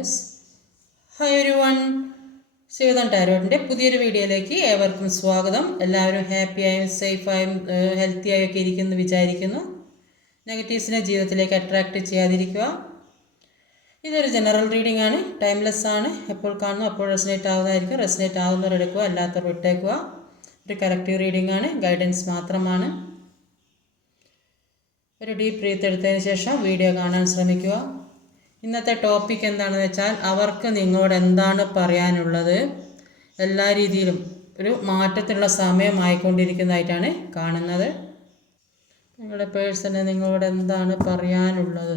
Yes hi everyone, സേവതൻ ടാരോട്ടിൻ്റെ പുതിയൊരു വീഡിയോയിലേക്ക് ഏവർക്കും സ്വാഗതം. എല്ലാവരും ഹാപ്പിയായും സേഫായും ഹെൽത്തിയായും ഒക്കെ ഇരിക്കുമെന്ന് വിചാരിക്കുന്നു. നെഗറ്റീവ്സിനെ ജീവിതത്തിലേക്ക് അട്രാക്റ്റ് ചെയ്യാതിരിക്കുക. ഇതൊരു ജനറൽ റീഡിംഗ് ആണ്, ടൈംലെസ് ആണ്. എപ്പോൾ കാണുന്നു അപ്പോൾ റെസനേറ്റ് ആവുന്നതായിരിക്കും. റെസനേറ്റ് ആവുന്നവർ എടുക്കുക, അല്ലാത്തവർ വിട്ടേക്കുക. ഒരു കറക്റ്റീവ് റീഡിംഗ് ആണ്, ഗൈഡൻസ് മാത്രമാണ്. ഒരു ഡീപ്പ് ബ്രീത്ത് എടുത്തതിന് ശേഷം വീഡിയോ കാണാൻ ശ്രമിക്കുക. ഇന്നത്തെ ടോപ്പിക് എന്താണെന്ന് വെച്ചാൽ, അവർക്ക് നിങ്ങളോട് എന്താണ് പറയാനുള്ളത്. എല്ലാ രീതിയിലും ഒരു മാറ്റത്തിനുള്ള സമയമായിക്കൊണ്ടിരിക്കുന്നതായിട്ടാണ് കാണുന്നത്. നിങ്ങളുടെ പേഴ്സണ് നിങ്ങളോട് എന്താണ് പറയാനുള്ളത്.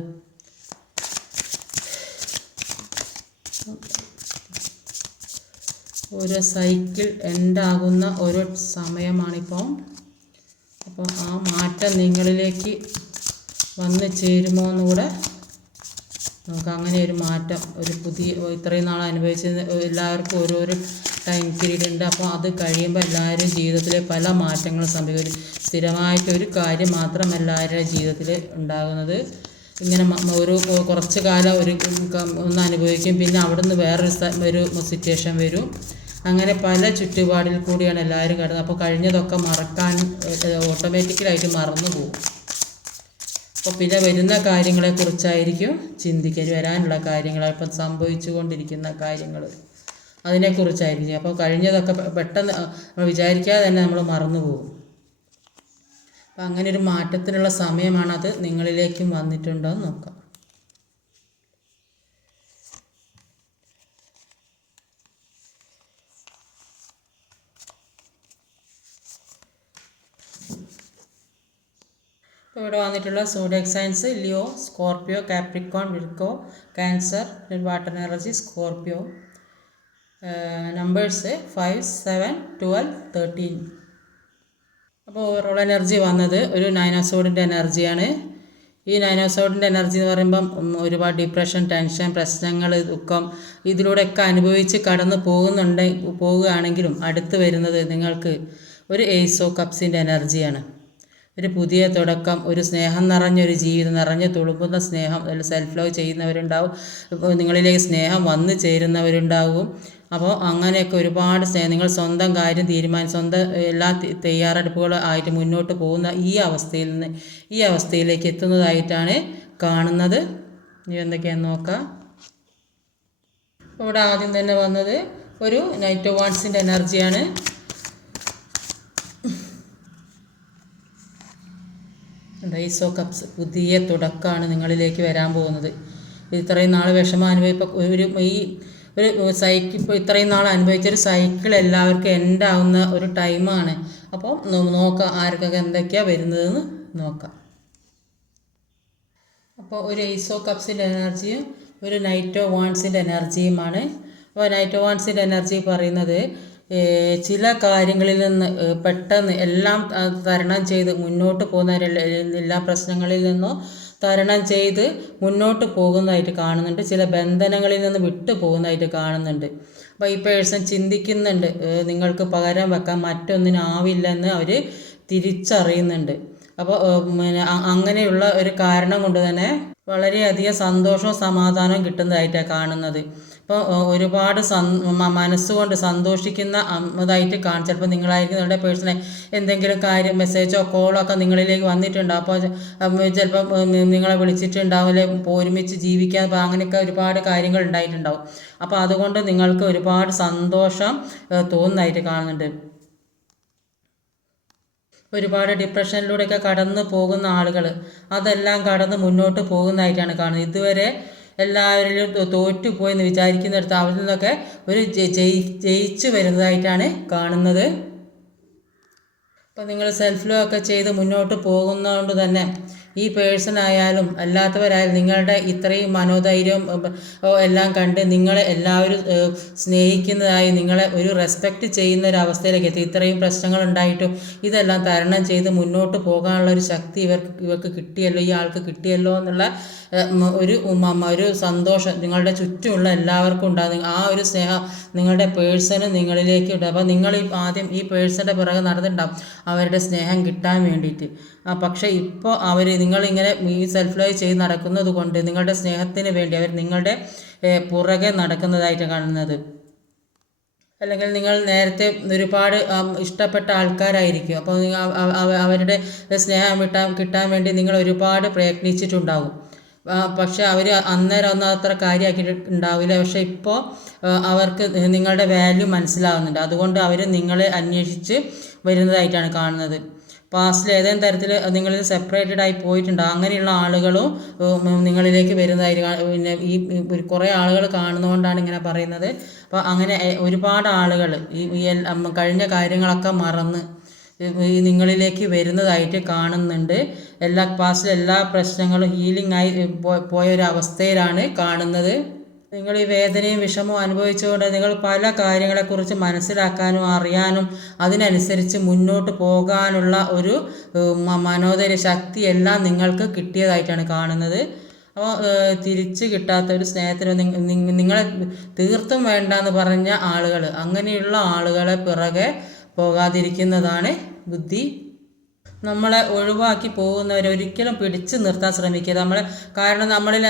ഒരു സൈക്കിൾ എൻഡാകുന്ന ഒരു സമയമാണിപ്പോൾ. അപ്പോൾ ആ മാറ്റം നിങ്ങളിലേക്ക് വന്നു ചേരുമോ എന്നുകൂടെ നമുക്ക്. അങ്ങനെ ഒരു മാറ്റം, ഒരു പുതിയ ഇത്രയും നാൾ അനുഭവിച്ചത് എല്ലാവർക്കും ഓരോരോ ടൈം പീരീഡ് ഉണ്ട്. അപ്പോൾ അത് കഴിയുമ്പോൾ എല്ലാവരും ജീവിതത്തിൽ പല മാറ്റങ്ങളും സംഭവിക്കും. സ്ഥിരമായിട്ടൊരു കാര്യം മാത്രം എല്ലാവരുടെ ജീവിതത്തിൽ ഉണ്ടാകുന്നത്. ഇങ്ങനെ ഒരു കുറച്ച് കാലം ഒന്ന് അനുഭവിക്കും, പിന്നെ അവിടെ നിന്ന് വേറൊരു സിറ്റുവേഷൻ വരും. അങ്ങനെ പല ചുറ്റുപാടിൽ കൂടിയാണ് എല്ലാവരും കിടന്നത്. അപ്പോൾ കഴിഞ്ഞതൊക്കെ മറക്കാൻ ഓട്ടോമാറ്റിക്കലായിട്ട് മറന്നു പോകും. അപ്പോൾ പിന്നെ വരുന്ന കാര്യങ്ങളെക്കുറിച്ചായിരിക്കും ചിന്തിക്കുക. വരാനുള്ള കാര്യങ്ങൾ, ഇപ്പം സംഭവിച്ചു കൊണ്ടിരിക്കുന്ന കാര്യങ്ങൾ, അതിനെക്കുറിച്ചായിരിക്കും. അപ്പോൾ കഴിഞ്ഞതൊക്കെ പെട്ടെന്ന് വിചാരിക്കാതെ തന്നെ നമ്മൾ മറന്നു പോകും. അപ്പം അങ്ങനെ ഒരു മാറ്റത്തിനുള്ള സമയമാണത്. നിങ്ങളിലേക്കും വന്നിട്ടുണ്ടോ എന്ന് നോക്കാം. ഇപ്പോൾ ഇവിടെ വന്നിട്ടുള്ള Zodiac science Leo, Scorpio, Capricorn, Virgo, cancer, water energy Scorpio. Numbers 5, 7, 12, 13. അപ്പോൾ ഓവറോൾ എനർജി വന്നത് ഒരു 9 ഓഫ് സോഡിൻ്റെ എനർജിയാണ്. ഈ 9 ഓഫ് സോഡിൻ്റെ എനർജി എന്ന് പറയുമ്പം ഒരുപാട് ഡിപ്രഷൻ, ടെൻഷൻ, പ്രശ്നങ്ങൾ, ദുഃഖം ഇതിലൂടെയൊക്കെ അനുഭവിച്ച് കടന്നു പോവുകയാണെങ്കിലും അടുത്ത് വരുന്നത് നിങ്ങൾക്ക് ഒരു ഏസ് ഓഫ് കപ്സിൻ്റെ എനർജിയാണ്. ഒരു പുതിയ തുടക്കം, ഒരു സ്നേഹം നിറഞ്ഞൊരു ജീവിതം, നിറഞ്ഞ് തുളുമ്പുന്ന സ്നേഹം. സെൽഫ് ലവ് ചെയ്യുന്നവരുണ്ടാവും, നിങ്ങളിലേക്ക് സ്നേഹം വന്നു ചേരുന്നവരുണ്ടാവും. അപ്പോൾ അങ്ങനെയൊക്കെ ഒരുപാട് നിങ്ങൾ സ്വന്തം കാര്യം സ്വന്തം എല്ലാ തയ്യാറെടുപ്പുകളും ആയിട്ട് മുന്നോട്ട് പോകുന്ന ഈ അവസ്ഥയിൽ നിന്ന് ഈ അവസ്ഥയിലേക്ക് എത്തുന്നതായിട്ടാണ് കാണുന്നത്. ഇനി എന്തൊക്കെയാണെന്ന് നോക്കാം. ഇവിടെ ആദ്യം തന്നെ വന്നത് ഒരു നൈറ്റ് ഓഫ് വാൻഡ്സിൻ്റെ എനർജിയാണ്. ഏസ് ഓഫ് കപ്സ്, പുതിയ തുടക്കമാണ് നിങ്ങളിലേക്ക് വരാൻ പോകുന്നത്. ഇത്രയും നാൾ വിഷമം അനുഭവിപ്പോൾ ഒരു സൈക്കിൾ, ഇപ്പോൾ ഇത്രയും നാൾ അനുഭവിച്ചൊരു സൈക്കിൾ എല്ലാവർക്കും എൻഡാവുന്ന ഒരു ടൈമാണ്. അപ്പോൾ നോക്കാം ആർക്കൊക്കെ എന്തൊക്കെയാണ് വരുന്നതെന്ന് നോക്കാം. അപ്പോൾ ഒരു ഏസ് ഓഫ് കപ്സിൻ്റെ എനർജിയും ഒരു നൈറ്റ് ഓഫ് വാൻഡ്സിൻ്റെ എനർജിയുമാണ്. അപ്പോൾ നൈറ്റ് ഓഫ് വാൻഡ്സിൻ്റെ എനർജി പറയുന്നത് ചില കാര്യങ്ങളിൽ നിന്ന് പെട്ടെന്ന് എല്ലാം തരണം ചെയ്ത് മുന്നോട്ട് പോകുന്നവരെല്ലാം എല്ലാ പ്രശ്നങ്ങളിൽ നിന്നും തരണം ചെയ്ത് മുന്നോട്ട് പോകുന്നതായിട്ട് കാണുന്നുണ്ട്. ചില ബന്ധനങ്ങളിൽ നിന്ന് വിട്ടു പോകുന്നതായിട്ട് കാണുന്നുണ്ട്. അപ്പോൾ ഈ പേഴ്സൺ ചിന്തിക്കുന്നുണ്ട്, നിങ്ങൾക്ക് പകരം വെക്കാൻ മറ്റൊന്നിനാവില്ലെന്ന് അവർ തിരിച്ചറിയുന്നുണ്ട്. അപ്പോൾ അങ്ങനെയുള്ള ഒരു കാരണം കൊണ്ട് തന്നെ വളരെയധികം സന്തോഷവും സമാധാനവും കിട്ടുന്നതായിട്ടാണ് കാണുന്നത്. ഇപ്പോൾ ഒരുപാട് മനസ്സുകൊണ്ട് സന്തോഷിക്കുന്ന ഇതായിട്ട് കാണും. ചിലപ്പോൾ നിങ്ങളായിരിക്കും നിങ്ങളുടെ പേഴ്സണെ എന്തെങ്കിലും കാര്യം മെസ്സേജോ കോളോ ഒക്കെ നിങ്ങളിലേക്ക് വന്നിട്ടുണ്ടാവും. അപ്പോൾ ചിലപ്പോൾ നിങ്ങളെ വിളിച്ചിട്ടുണ്ടാവില്ലേ, ഒരുമിച്ച് ജീവിക്കാൻ, അപ്പോൾ അങ്ങനെയൊക്കെ ഒരുപാട് കാര്യങ്ങൾ ഉണ്ടായിട്ടുണ്ടാവും. അപ്പോൾ അതുകൊണ്ട് നിങ്ങൾക്ക് ഒരുപാട് സന്തോഷം തോന്നുന്നതായിട്ട് കാണുന്നുണ്ട്. ഒരുപാട് ഡിപ്രഷനിലൂടെയൊക്കെ കടന്നു പോകുന്ന ആളുകൾ അതെല്ലാം കടന്ന് മുന്നോട്ട് പോകുന്നതായിട്ടാണ് കാണുന്നത്. ഇതുവരെ എല്ലാവരിലും തോറ്റുപോയെന്ന് വിചാരിക്കുന്നിടത്ത് അവരിൽ നിന്നൊക്കെ ഒരു ജയിച്ചു വരുന്നതായിട്ടാണ് കാണുന്നത്. അപ്പോൾ നിങ്ങൾ സെൽഫ് ലവ് ഒക്കെ ചെയ്ത് മുന്നോട്ട് പോകുന്നതുകൊണ്ട് തന്നെ ഈ പേഴ്സണായാലും അല്ലാത്തവരായാലും നിങ്ങളുടെ ഇത്രയും മനോധൈര്യവും എല്ലാം കണ്ട് നിങ്ങളെ എല്ലാവരും സ്നേഹിക്കുന്നതായി, നിങ്ങളെ ഒരു റെസ്പെക്റ്റ് ചെയ്യുന്ന ഒരു അവസ്ഥയിലേക്ക് എത്തി. ഇത്രയും പ്രശ്നങ്ങൾ ഉണ്ടായിട്ടും ഇതെല്ലാം തരണം ചെയ്ത് മുന്നോട്ട് പോകാനുള്ള ഒരു ശക്തി ഇവർക്ക് കിട്ടിയല്ലോ, ഈ ആൾക്ക് കിട്ടിയല്ലോ എന്നുള്ള ഒരു സന്തോഷം നിങ്ങളുടെ ചുറ്റുമുള്ള എല്ലാവർക്കും ഉണ്ടാകും. ആ ഒരു സ്നേഹം നിങ്ങളുടെ പേഴ്സണ് നിങ്ങളിലേക്ക് ഉണ്ട്. അപ്പോൾ നിങ്ങൾ ആദ്യം ഈ പേഴ്സൻ്റെ പിറകെ നടന്നിട്ടുണ്ടാവും അവരുടെ സ്നേഹം കിട്ടാൻ വേണ്ടിയിട്ട്. പക്ഷേ ഇപ്പോൾ അവർ നിങ്ങളിങ്ങനെ ഈ സെൽഫ് ലവ് ചെയ്ത് നടക്കുന്നത് കൊണ്ട് നിങ്ങളുടെ സ്നേഹത്തിന് വേണ്ടി അവർ നിങ്ങളുടെ പുറകെ നടക്കുന്നതായിട്ട് കാണുന്നത്. അല്ലെങ്കിൽ നിങ്ങൾ നേരത്തെ ഒരുപാട് ഇഷ്ടപ്പെട്ട ആൾക്കാരായിരിക്കും. അപ്പോൾ അവരുടെ സ്നേഹം കിട്ടാൻ വേണ്ടി നിങ്ങൾ ഒരുപാട് പ്രയത്നിച്ചിട്ടുണ്ടാവും. പക്ഷെ അവർ അന്നേരം ഒന്നും അത്ര കാര്യമാക്കിയിട്ട് ഉണ്ടാവില്ല. പക്ഷെ ഇപ്പോൾ അവർക്ക് നിങ്ങളുടെ വാല്യൂ മനസ്സിലാവുന്നുണ്ട്. അതുകൊണ്ട് അവർ നിങ്ങളെ അന്വേഷിച്ച് വരുന്നതായിട്ടാണ് കാണുന്നത്. പാസ്റ്റിൽ ഏതെങ്കിലും തരത്തിൽ നിങ്ങളിൽ സെപ്പറേറ്റഡ് ആയി പോയിട്ടുണ്ടോ അങ്ങനെയുള്ള ആളുകളും നിങ്ങളിലേക്ക് വരുന്നതായിട്ട് പിന്നെ ഈ കുറേ ആളുകൾ കാണുന്നതുകൊണ്ടാണ് ഇങ്ങനെ പറയുന്നത്. അപ്പോൾ അങ്ങനെ ഒരുപാട് ആളുകൾ ഈ കഴിഞ്ഞ കാര്യങ്ങളൊക്കെ മറന്ന് ഈ നിങ്ങളിലേക്ക് വരുന്നതായിട്ട് കാണുന്നുണ്ട്. പാസ്റ്റിലെ എല്ലാ പ്രശ്നങ്ങളും ഹീലിംഗ് ആയി പോയ ഒരു അവസ്ഥയിലാണ് കാണുന്നത്. നിങ്ങൾ ഈ വേദനയും വിഷമവും അനുഭവിച്ചുകൊണ്ട് നിങ്ങൾ പല കാര്യങ്ങളെക്കുറിച്ച് മനസ്സിലാക്കാനും അറിയാനും അതിനനുസരിച്ച് മുന്നോട്ട് പോകാനുള്ള ഒരു മനോധൈര്യ ശക്തി എല്ലാം നിങ്ങൾക്ക് കിട്ടിയതായിട്ടാണ് കാണുന്നത്. അപ്പോൾ തിരിച്ച് കിട്ടാത്ത ഒരു സ്നേഹത്തിന് നിങ്ങളെ തീർത്തും വേണ്ടെന്ന് പറഞ്ഞ ആളുകൾ, അങ്ങനെയുള്ള ആളുകളെ പിറകെ പോകാതിരിക്കുന്നതാണ് ബുദ്ധി. നമ്മളെ ഒഴിവാക്കി പോകുന്നവരെ ഒരിക്കലും പിടിച്ചു നിർത്താൻ ശ്രമിക്കുക. കാരണം നമ്മളിൽ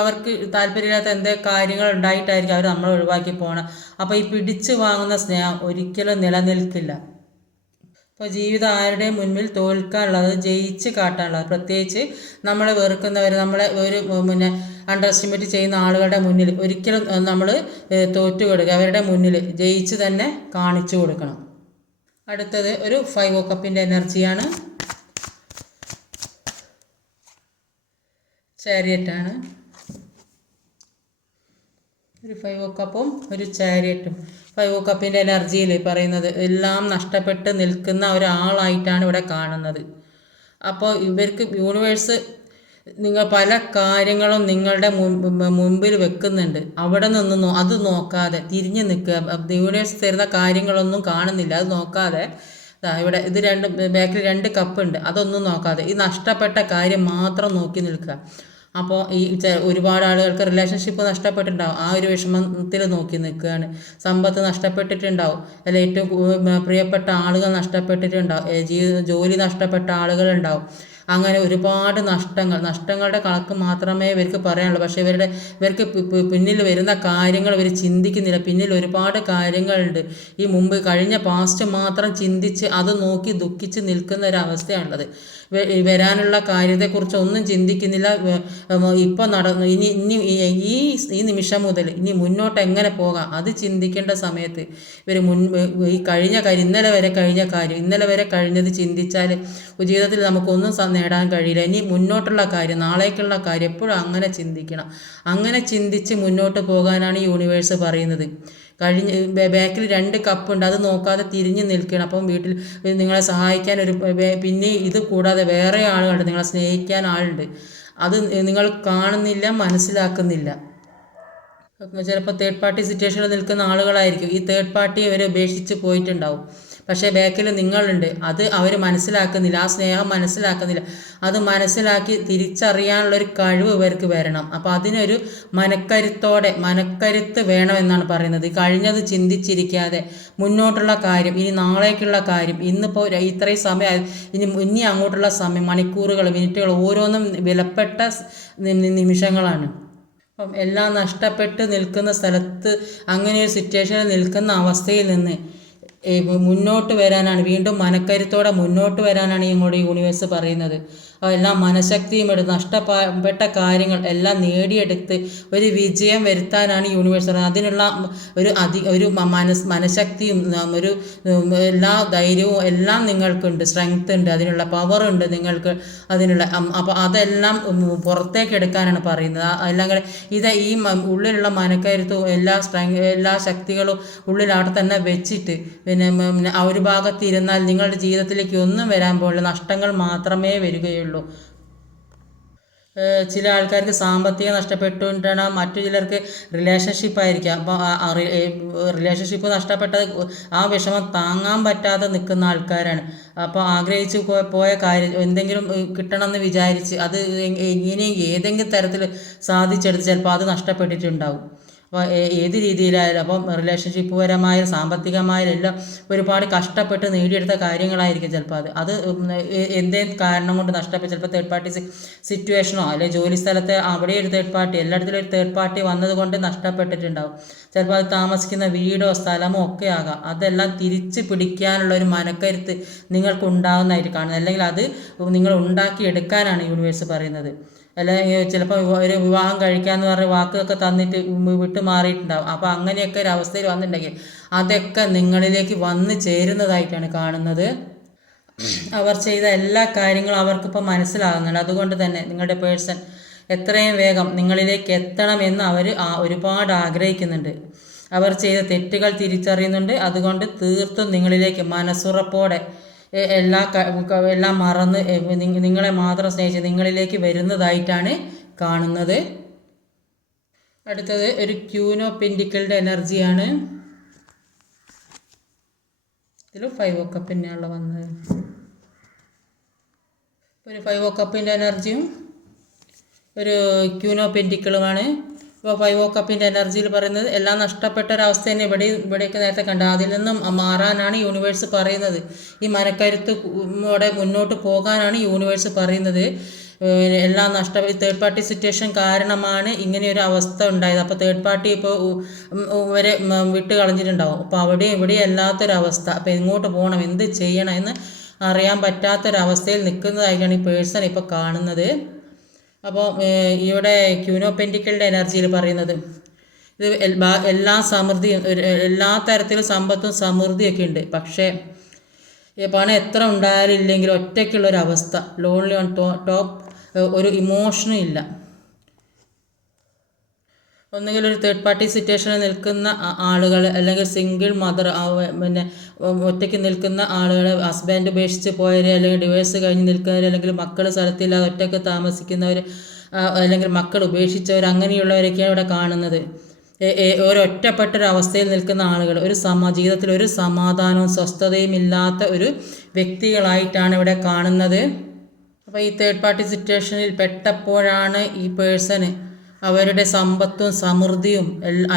അവർക്ക് താല്പര്യമില്ലാത്ത എന്തെങ്കിലും കാര്യങ്ങൾ ഉണ്ടായിട്ടായിരിക്കും അവർ നമ്മളെ ഒഴിവാക്കി പോകണം. അപ്പോൾ ഈ പിടിച്ചു വാങ്ങുന്ന സ്നേഹം ഒരിക്കലും നിലനിൽക്കില്ല. അപ്പോൾ ജീവിതം ആരുടെയും മുൻപിൽ തോൽക്കാനുള്ളത്, ജയിച്ച് കാട്ടാനുള്ളത്, പ്രത്യേകിച്ച് നമ്മളെ വെറുക്കുന്നവർ, നമ്മളെ ഒരു അണ്ടർ എസ്റ്റിമേറ്റ് ചെയ്യുന്ന ആളുകളുടെ മുന്നിൽ ഒരിക്കലും നമ്മൾ തോറ്റു കൊടുക്കുക. അവരുടെ മുന്നിൽ ജയിച്ച് തന്നെ കാണിച്ചു കൊടുക്കണം. അടുത്തത് ഒരു 5 of Cups എനർജിയാണ്. ചാരിയറ്റാണ്. ഒരു 5 of Cups ഒരു ചാരിയറ്റും. 5 of Cups എനർജിയിൽ പറയുന്നത് എല്ലാം നഷ്ടപ്പെട്ട് നിൽക്കുന്ന ഒരാളായിട്ടാണ് ഇവിടെ കാണുന്നത്. അപ്പോൾ ഇവർക്ക് യൂണിവേഴ്സ് നിങ്ങൾ പല കാര്യങ്ങളും നിങ്ങളുടെ മുൻപിൽ വെക്കുന്നുണ്ട്. അവിടെ നിന്ന് അത് നോക്കാതെ തിരിഞ്ഞു നിൽക്കുക. യൂണിവേഴ്സ് തരുന്ന കാര്യങ്ങളൊന്നും കാണുന്നില്ല, അത് നോക്കാതെ ഇവിടെ ഇത് ബാക്കിൽ 2 കപ്പ് ഉണ്ട്, അതൊന്നും നോക്കാതെ ഈ നഷ്ടപ്പെട്ട കാര്യം മാത്രം നോക്കി നിൽക്കുക. അപ്പോൾ ഈ ഒരുപാട് ആളുകൾക്ക് റിലേഷൻഷിപ്പ് നഷ്ടപ്പെട്ടിട്ടുണ്ടാവും, ആ ഒരു വിഷമത്തിൽ നോക്കി നിൽക്കുകയാണ്. സമ്പത്ത് നഷ്ടപ്പെട്ടിട്ടുണ്ടാവും, അല്ല ഏറ്റവും പ്രിയപ്പെട്ട ആളുകൾ നഷ്ടപ്പെട്ടിട്ടുണ്ടാവും, ജോലി നഷ്ടപ്പെട്ട ആളുകളുണ്ടാവും. അങ്ങനെ ഒരുപാട് നഷ്ടങ്ങളുടെ കണക്ക് മാത്രമേ ഇവർക്ക് പറയാനുള്ളൂ. പക്ഷേ ഇവർക്ക് പിന്നിൽ വരുന്ന കാര്യങ്ങൾ ഇവർ ചിന്തിക്കുന്നില്ല. പിന്നിൽ ഒരുപാട് കാര്യങ്ങളുണ്ട്. ഈ കഴിഞ്ഞ പാസ്റ്റ് മാത്രം ചിന്തിച്ച് അത് നോക്കി ദുഃഖിച്ച് നിൽക്കുന്ന ഒരവസ്ഥയാണുള്ളത്. വരാനുള്ള കാര്യത്തെക്കുറിച്ച് ഒന്നും ചിന്തിക്കുന്നില്ല. ഇപ്പോൾ നടന്നു ഇനി ഈ നിമിഷം മുതൽ ഇനി മുന്നോട്ട് എങ്ങനെ പോകാം അത് ചിന്തിക്കേണ്ട സമയത്ത് ഇവർ ഈ കഴിഞ്ഞ കാര്യം, ഇന്നലെ വരെ കഴിഞ്ഞത് ചിന്തിച്ചാൽ ജീവിതത്തിൽ നമുക്കൊന്നും നേടാൻ കഴിയില്ല. ഇനി മുന്നോട്ടുള്ള കാര്യം, നാളേക്കുള്ള കാര്യം എപ്പോഴും അങ്ങനെ ചിന്തിക്കണം. അങ്ങനെ ചിന്തിച്ച് മുന്നോട്ട് പോകാനാണ് യൂണിവേഴ്സ് പറയുന്നത്. ബാക്കിൽ 2 കപ്പ് ഉണ്ട്, അത് നോക്കാതെ തിരിഞ്ഞു നിൽക്കണം. അപ്പം വീട്ടിൽ നിങ്ങളെ സഹായിക്കാൻ പിന്നെ ഇത് കൂടാതെ വേറെ ആളുകളുണ്ട്, നിങ്ങളെ സ്നേഹിക്കാൻ ആളുണ്ട്. അത് നിങ്ങൾ കാണുന്നില്ല, മനസ്സിലാക്കുന്നില്ല. ചിലപ്പോൾ തേർഡ് പാർട്ടി സിറ്റുവേഷനിൽ നിൽക്കുന്ന ആളുകളായിരിക്കും. ഈ തേർഡ് പാർട്ടി ഇവരെ ഉപേക്ഷിച്ച് പോയിട്ടുണ്ടാവും. പക്ഷേ ബാക്കിൽ നിങ്ങളുണ്ട്, അത് അവർ മനസ്സിലാക്കുന്നില്ല, ആ സ്നേഹം മനസ്സിലാക്കുന്നില്ല. അത് മനസ്സിലാക്കി തിരിച്ചറിയാനുള്ളൊരു കഴിവ് ഇവർക്ക് വരണം. അപ്പോൾ അതിനൊരു മനക്കരുത്ത് വേണമെന്നാണ് പറയുന്നത്. കഴിഞ്ഞത് ചിന്തിച്ചിരിക്കാതെ മുന്നോട്ടുള്ള കാര്യം, ഇനി നാളേക്കുള്ള കാര്യം, ഇന്നിപ്പോൾ ഇത്രയും സമയം, ഇനി അങ്ങോട്ടുള്ള സമയം, മണിക്കൂറുകൾ, മിനിറ്റുകൾ ഓരോന്നും വിലപ്പെട്ട നിമിഷങ്ങളാണ്. അപ്പം എല്ലാം നഷ്ടപ്പെട്ട് നിൽക്കുന്ന സ്ഥലത്ത്, അങ്ങനെ ഒരു സിറ്റുവേഷനിൽ നിൽക്കുന്ന അവസ്ഥയിൽ നിന്ന് മുന്നോട്ട് വരാനാണ്, വീണ്ടും മനക്കരുത്തോടെ മുന്നോട്ട് വരാനാണ് ഇങ്ങോട്ട് യൂണിവേഴ്സ് പറയുന്നത്. എല്ലാം മനഃശക്തിയും എടുത്ത് നഷ്ടപ്പെട്ട കാര്യങ്ങൾ എല്ലാം നേടിയെടുത്ത് ഒരു വിജയം വരുത്താനാണ് യൂണിവേഴ്സ് പറയുന്നത്. അതിനുള്ള ഒരു മനഃശക്തിയും ഒരു എല്ലാ ധൈര്യവും എല്ലാം നിങ്ങൾക്കുണ്ട്, സ്ട്രെങ്ത് ഉണ്ട്, അതിനുള്ള പവർ ഉണ്ട് നിങ്ങൾക്ക് അതിനുള്ള. അപ്പോൾ അതെല്ലാം പുറത്തേക്ക് എടുക്കാനാണ് പറയുന്നത്. എല്ലാം കൂടെ ഈ ഉള്ളിലുള്ള മനക്കരുത്തും എല്ലാ ശക്തികളും ഉള്ളിൽ അവിടെ തന്നെ വെച്ചിട്ട് പിന്നെ ആ ഒരു ഭാഗത്ത് ഇരുന്നാൽ നിങ്ങളുടെ ജീവിതത്തിലേക്ക് ഒന്നും വരാൻ പോകില്ല, നഷ്ടങ്ങൾ മാത്രമേ വരികയുള്ളൂ. ചില ആൾക്കാർക്ക് സാമ്പത്തികം നഷ്ടപ്പെട്ടുകൊണ്ടാണ്, മറ്റു ചിലർക്ക് റിലേഷൻഷിപ്പ് ആയിരിക്കാം. അപ്പോൾ റിലേഷൻഷിപ്പ് നഷ്ടപ്പെട്ടത് ആ വിഷമം താങ്ങാൻ പറ്റാതെ നിൽക്കുന്ന ആൾക്കാരാണ്. അപ്പോൾ ആഗ്രഹിച്ച് പോയ കാര്യം എന്തെങ്കിലും കിട്ടണമെന്ന് വിചാരിച്ച് അത് എങ്ങനെയും ഏതെങ്കിലും തരത്തിൽ സാധിച്ചെടുത്ത് ചിലപ്പോൾ അത് നഷ്ടപ്പെട്ടിട്ടുണ്ടാവും. അപ്പോൾ ഏത് രീതിയിലായാലും അപ്പം റിലേഷൻഷിപ്പ് പരമായാലും സാമ്പത്തികമായാലും എല്ലാം ഒരുപാട് കഷ്ടപ്പെട്ട് നേടിയെടുത്ത കാര്യങ്ങളായിരിക്കും ചിലപ്പോൾ അത് എന്തേലും കാരണം കൊണ്ട് നഷ്ടപ്പെട്ടു. ചിലപ്പോൾ തേർഡ് പാർട്ടി സിറ്റുവേഷനോ അല്ലെങ്കിൽ ജോലി സ്ഥലത്ത് അവിടെ ഒരു തേർഡ് പാർട്ടി എല്ലായിടത്തിലും ഒരു തേർഡ് പാർട്ടി വന്നതുകൊണ്ട് നഷ്ടപ്പെട്ടിട്ടുണ്ടാവും. ചിലപ്പോൾ അത് താമസിക്കുന്ന വീടോ സ്ഥലമോ ഒക്കെ ആകാം. അതെല്ലാം തിരിച്ച് പിടിക്കാനുള്ള ഒരു മനക്കരുത്ത് നിങ്ങൾക്ക് ഉണ്ടാകുന്നതായിട്ട് കാണുന്നത്, അല്ലെങ്കിൽ അത് നിങ്ങൾ ഉണ്ടാക്കിയെടുക്കാനാണ് യൂണിവേഴ്സ് പറയുന്നത്. അല്ലെങ്കിൽ ചിലപ്പോൾ ഒരു വിവാഹം കഴിക്കാമെന്ന് പറഞ്ഞ വാക്കൊക്കെ തന്നിട്ട് വിട്ടു മാറിയിട്ടുണ്ടാവും. അപ്പോൾ അങ്ങനെയൊക്കെ ഒരു അവസ്ഥയിൽ വന്നിട്ടുണ്ടെങ്കിൽ അതൊക്കെ നിങ്ങളിലേക്ക് വന്നു ചേരുന്നതായിട്ടാണ് കാണുന്നത്. അവർ ചെയ്ത എല്ലാ കാര്യങ്ങളും അവർക്കിപ്പോൾ മനസ്സിലാകുന്നുണ്ട്. അതുകൊണ്ട് തന്നെ നിങ്ങളുടെ പേഴ്സൺ എത്രയും വേഗം നിങ്ങളിലേക്ക് എത്തണമെന്ന് അവർ ഒരുപാട് ആഗ്രഹിക്കുന്നുണ്ട്. അവർ ചെയ്ത തെറ്റുകൾ തിരിച്ചറിയുന്നുണ്ട്. അതുകൊണ്ട് തീർത്തും നിങ്ങളിലേക്ക് മനസ്സുറപ്പോടെ എല്ലാം മറന്ന് നിങ്ങളെ മാത്രം സ്നേഹിച്ച് നിങ്ങളിലേക്ക് വരുന്നതായിട്ടാണ് കാണുന്നത്. അടുത്തത് ഒരു ക്യൂൻ ഓഫ് പെന്റിക്കിളുടെ എനർജിയാണ്. ഇതിൽ 5 ഓഫ് കപ്പിനാണല്ലോ വന്നത്. ഒരു 5 ഓഫ് കപ്പിൻ്റെ എനർജിയും ഒരു ക്യൂൻ ഓഫ് പെന്റിക്കിളുമാണ്. ഇപ്പോൾ 5 ഓഫ് കപ്പിൻ്റെ എനർജിയിൽ പറയുന്നത് എല്ലാം നഷ്ടപ്പെട്ട ഒരവസ്ഥ തന്നെ ഇവിടെയൊക്കെ നേരത്തെ കണ്ട, അതിൽ നിന്നും മാറാനാണ് യൂണിവേഴ്സ് പറയുന്നത്. ഈ മനക്കരുത്തോടെ മുന്നോട്ട് പോകാനാണ് യൂണിവേഴ്സ് പറയുന്നത്. എല്ലാം തേർഡ് പാർട്ടി സിറ്റുവേഷൻ കാരണമാണ് ഇങ്ങനെയൊരു അവസ്ഥ ഉണ്ടായത്. അപ്പോൾ തേർഡ് പാർട്ടി ഇപ്പോൾ വരെ വിട്ട് കളഞ്ഞിട്ടുണ്ടാവും. അപ്പോൾ അവിടെയും ഇവിടെയും അല്ലാത്തൊരവസ്ഥ. അപ്പോൾ എങ്ങോട്ട് പോകണം, എന്ത് ചെയ്യണം എന്ന് അറിയാൻ പറ്റാത്തൊരവസ്ഥയിൽ നിൽക്കുന്നതായിട്ടാണ് ഈ പേഴ്സൺ ഇപ്പോൾ കാണുന്നത്. അപ്പോൾ ഇവിടെ ക്യൂൻ ഓഫ് പെന്റിക്കിളുടെ എനർജിയിൽ പറയുന്നത് ഇത് എല്ലാ സമൃദ്ധിയും എല്ലാ തരത്തിലും സമ്പത്തും സമൃദ്ധിയൊക്കെ ഉണ്ട്. പക്ഷേ പണം എത്ര ഉണ്ടായാലും ഇല്ലെങ്കിൽ ഒറ്റയ്ക്കുള്ളൊരവസ്ഥ, ലോൺലി ഓൺ ടോപ്പ്, ഒരു ഇമോഷനും ഇല്ല. ഒന്നുകിൽ ഒരു തേർഡ് പാർട്ടി സിറ്റുവേഷനിൽ നിൽക്കുന്ന ആളുകൾ, അല്ലെങ്കിൽ സിംഗിൾ മദർ, പിന്നെ ഒറ്റയ്ക്ക് നിൽക്കുന്ന ആളുകൾ, ഹസ്ബൻഡ് ഉപേക്ഷിച്ച് പോയവർ, അല്ലെങ്കിൽ ഡിവേഴ്സ് കഴിഞ്ഞ് നിൽക്കുന്നവർ, അല്ലെങ്കിൽ മക്കൾ സ്ഥലത്തില്ലാതെ ഒറ്റയ്ക്ക് താമസിക്കുന്നവർ, അല്ലെങ്കിൽ മക്കൾ ഉപേക്ഷിച്ചവർ, അങ്ങനെയുള്ളവരൊക്കെയാണ് ഇവിടെ കാണുന്നത്. ഒരൊറ്റപ്പെട്ടൊരവസ്ഥയിൽ നിൽക്കുന്ന ആളുകൾ, ജീവിതത്തിൽ ഒരു സമാധാനവും സ്വസ്ഥതയും ഇല്ലാത്ത ഒരു വ്യക്തികളായിട്ടാണ് ഇവിടെ കാണുന്നത്. അപ്പോൾ ഈ തേർഡ് പാർട്ടി സിറ്റുവേഷനിൽ പെട്ടപ്പോഴാണ് ഈ പേഴ്സണ് അവരുടെ സമ്പത്തും സമൃദ്ധിയും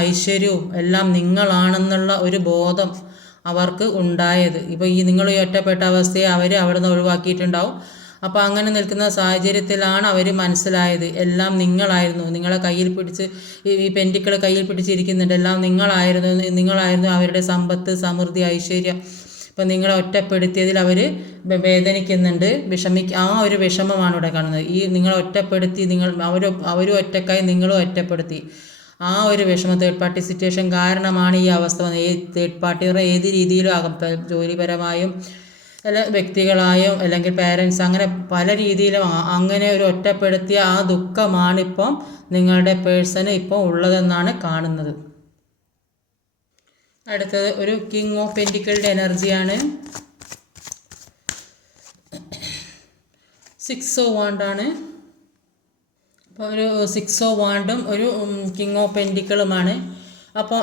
ഐശ്വര്യവും എല്ലാം നിങ്ങളാണെന്നുള്ള ഒരു ബോധം അവർക്ക് ഉണ്ടായത്. ഇപ്പോൾ നിങ്ങൾ ഈ ഒറ്റപ്പെട്ട അവസ്ഥയെ അവർ അവിടെ നിന്ന് ഒഴിവാക്കിയിട്ടുണ്ടാവും. അപ്പോൾ അങ്ങനെ നിൽക്കുന്ന സാഹചര്യത്തിലാണ് അവർ മനസ്സിലായത് എല്ലാം നിങ്ങളായിരുന്നു. നിങ്ങളെ കയ്യിൽ പിടിച്ച് ഈ പെന്റിക്കിൾ കയ്യിൽ പിടിച്ചിരിക്കുന്നുണ്ട്. എല്ലാം നിങ്ങളായിരുന്നു അവരുടെ സമ്പത്ത്, സമൃദ്ധി, ഐശ്വര്യം. അപ്പം നിങ്ങളെ ഒറ്റപ്പെടുത്തിയതിൽ അവർ വേദനിക്കുന്നുണ്ട്, ആ ഒരു വിഷമമാണ് ഇവിടെ കാണുന്നത്. ഈ നിങ്ങളെ ഒറ്റപ്പെടുത്തി, അവരും ഒറ്റക്കായി, നിങ്ങളും ഒറ്റപ്പെടുത്തി, ആ ഒരു വിഷമം തേർഡ് പാർട്ടി സിറ്റുവേഷൻ കാരണമാണ് ഈ അവസ്ഥ വന്നത്. തേർഡ് പാർട്ടിയുടെ ഏത് രീതിയിലും ആകും, ജോലിപരമായും വ്യക്തികളായും അല്ലെങ്കിൽ പേരൻസ്, അങ്ങനെ പല രീതിയിലും അങ്ങനെ ഒരു ഒറ്റപ്പെടുത്തിയ ആ ദുഃഖമാണിപ്പം നിങ്ങളുടെ പേഴ്സണ് ഇപ്പോൾ ഉള്ളതെന്നാണ് കാണുന്നത്. അടുത്തത് ഒരു കിങ് ഓഫ് പെന്റിക്കിളുടെ എനർജിയാണ്. 6 ഓഫ് വാണ്ടാണ്. അപ്പോൾ ഒരു 6 ഓഫ് വാണ്ടും ഒരു കിങ് ഓഫ് പെന്റിക്കിളുമാണ്. അപ്പോൾ